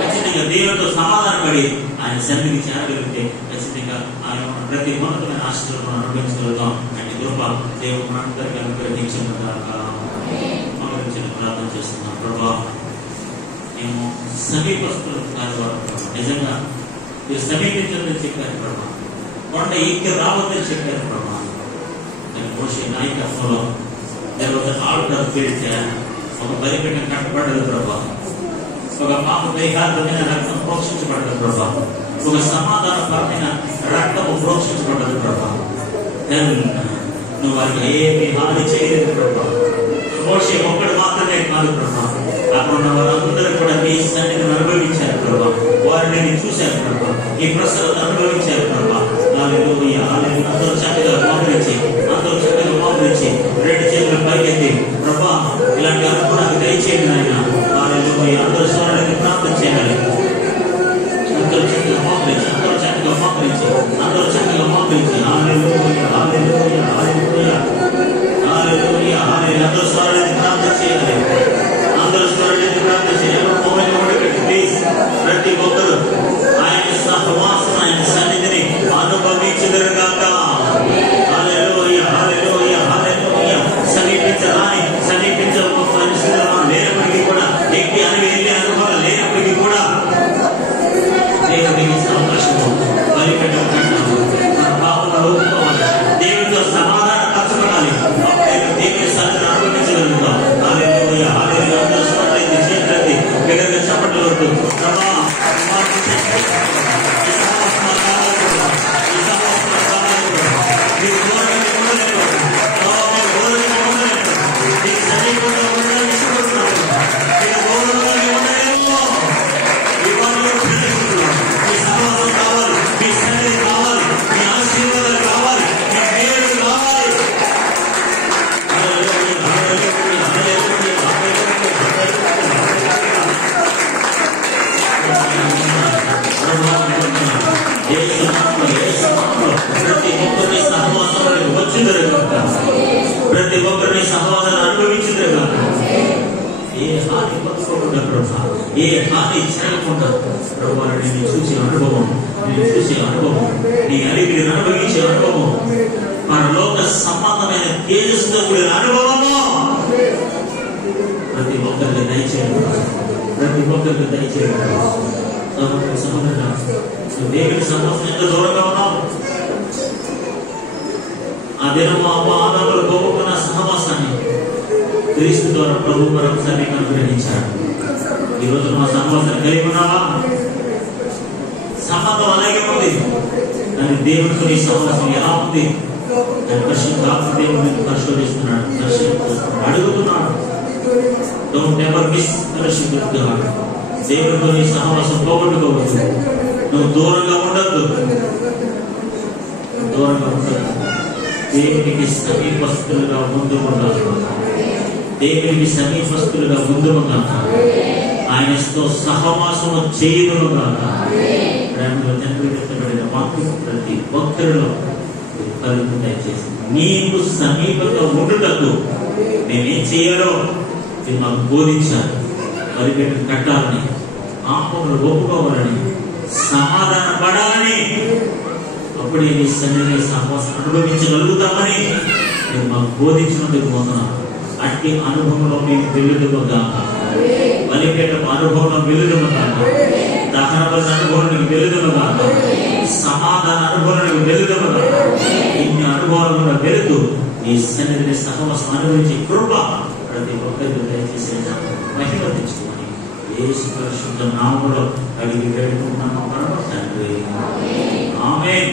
ఖచ్చితంగా దేవునితో సమాధానం పడి ఆయన సన్నిధికి చేరగలిగితే ఖచ్చితంగా ఆయన ప్రతి ఉన్నతమైన ఆశీర్వాదం అనుభవించగలుగుతాం. అంటే కృప దేవుడు మనందరికీ అనుగ్రహించిన ప్రార్థన చేస్తున్నాం. ప్రభా, మేము సమీపస్తులు కాదు, నిజంగా మీరు సమీపించాలని చెప్పారు ప్రభా. కొండ ఎక్కి రావద్దని చెప్పారు ప్రభా. మోషే నాయకత్వంలో ఆల్టర్ ఫీల్డ్ ఒక బలిపీఠం కట్టబడ్డది ప్రభా. ఒక పాప పరిహారమైన రక్తం ప్రోక్షించబడ్డది ప్రభా. ఒక సమాధానపరమైన రక్తము ప్రోక్షించబడ్డది ప్రభా. నువ్వు వారికి ఏమి హాని చేయలేదు ప్రభా. మోషే ఒక్కడు మాత్రమే కాదు ప్రభా, అక్కడ ఉన్న వారందరూ కూడా నీ సన్నిధిని అనుభవించారు ప్రభా. వారిని నేను చూశాను ప్రభా, ఈ ప్రసరత అనుభవించారు ప్రభా. అందరూ చక్కగా మోకరించి, అందరూ చక్కగా మోకరించి రెండు చేతులు పైకెత్తి ప్రభా ఇలాంటి అనుభవానికి దయచేయండి నాయన. అందరూ స్వరానికి ప్రార్థన చేయాలి. అందరూ చక్కగా మోకరించి, అందరూ చక్కగా మోకరించి, అందరూ చక్కగా మోకరించి హల్లెలూయా, హల్లెలూయా, హల్లెలూయా, హల్లెలూయా, హల్లెలూయా. అందరూ స్వరానికి ప్రార్థన చేయాలి. అందరూ స్వరానికి ప్రార్థన చేయాలి. ప్లీజ్ ప్రతి ఒక్కరు ఆయన సహవాసం, ఆయన సన్నిధిని అనుభవించుదురుగాక. హల్లెలూయా, హల్లెలూయా, హల్లెలూయా. సమీపించడం పరిస్థితులు లేనప్పటికీ కూడా, ఎక్కి అనివి వెళ్ళే అనుభవాలు లేనప్పటికీ కూడా దేవుడికి అవకాశము బలిపీఠం కట్టాము. మన పాపములు ఒప్పుకోవాలి, దేవుడితో సమాధాన పరచబడాలి. దేవుని సన్నిధిని అనుభవించగలుగుతాం. హల్లెలూయా, హల్లెలూయా. అందరూ స్వరాన్ని చేతులెత్తి బిగ్గరగా చప్పట్లు కొడుతూ ప్రభా ప్రతి ఒక్కరిని సహవాసాన్ని అనుభవించుగా. ఏ హాని పొందుకోకుండా ప్రభా, ఏ హాని జరగకుండా ప్రభా నేను చూసే అనుభవం, నేను చూసే అనుభవం, నీ అలిగిరిని అనుభవించే అనుభవం, మన లోక సంబంధమైన తేజస్సుతో కూడిన అనుభవము ప్రతి ఒక్కరికి దయచేయండి. ప్రతి ఒక్కరికి దయచేయండి. సహోదరుడా, దేవుని సహవాసం ఎంత దూరంగా ఉన్నావు. ఆ దినము ఆదాములు కోరుకున్న సహవాసాన్ని క్రీస్తు ద్వారా ప్రభు మరొకసారి నీకు అనుగ్రహించాడు. ఈ రోజు మా సహవాసాన్ని కలిగి ఉన్నావా? సంబంధం అలాగే ఉంది, కానీ దేవుడితో నీ సహవాసం ఎలా ఉంది? దేవుడిని పరిశోధిస్తున్నాడు, అడుగుతున్నాడు. Don't ever miss fellowship with God. దేవుడితో నీ సహవాసం పోగొట్టుకోవచ్చు. నువ్వు దూరంగా ఉండద్దు, దూరంగా ఉండద్దు. దేవునికి సమీపస్తులుగా ముందు ఉండాలి. దేవునికి సమీపస్తులుగా ముందు ఉండాలి. ఆయనతో సహవాసము చేయుదురుగా. ప్రేమలో తండ్రి పెట్టబడిన వాక్యం ప్రతి భక్తులలో కలుగు దయచేసి నీకు సమీపంగా ఉండుటకు మేమేం చేయాలో మీరు మాకు బోధించాలి. బలిపీఠం కట్టాలని, పాపములు ఒప్పుకోవాలని, సమాధాన పడాలని, అప్పుడే నీ సన్నిధిని సహవాసం అనుభవించగలుగుతామని మీరు మాకు బోధించినందుకు వందనాలు. అట్టి అనుభవంలో మేము వెలుగుగాక, బలిపీఠం అనుభవంలో వెలుగుగాక, దహన బలి అనుభవంలో వెలుగుగాక, సమాధాన అనుభవంలో వెలుగుగాక. ఇన్ని అనుభవాలను వెలుగు నీ సన్నిధిని సహవాసం అనుభవించి కృప ప్రతి ఒక్కరికి దయచేసి మహిమ తెచ్చుకోమని యేసు పరిశుద్ధ నామములో అడిగి వేడుకుంటున్నాము పరమ తండ్రి. ఆమేన్.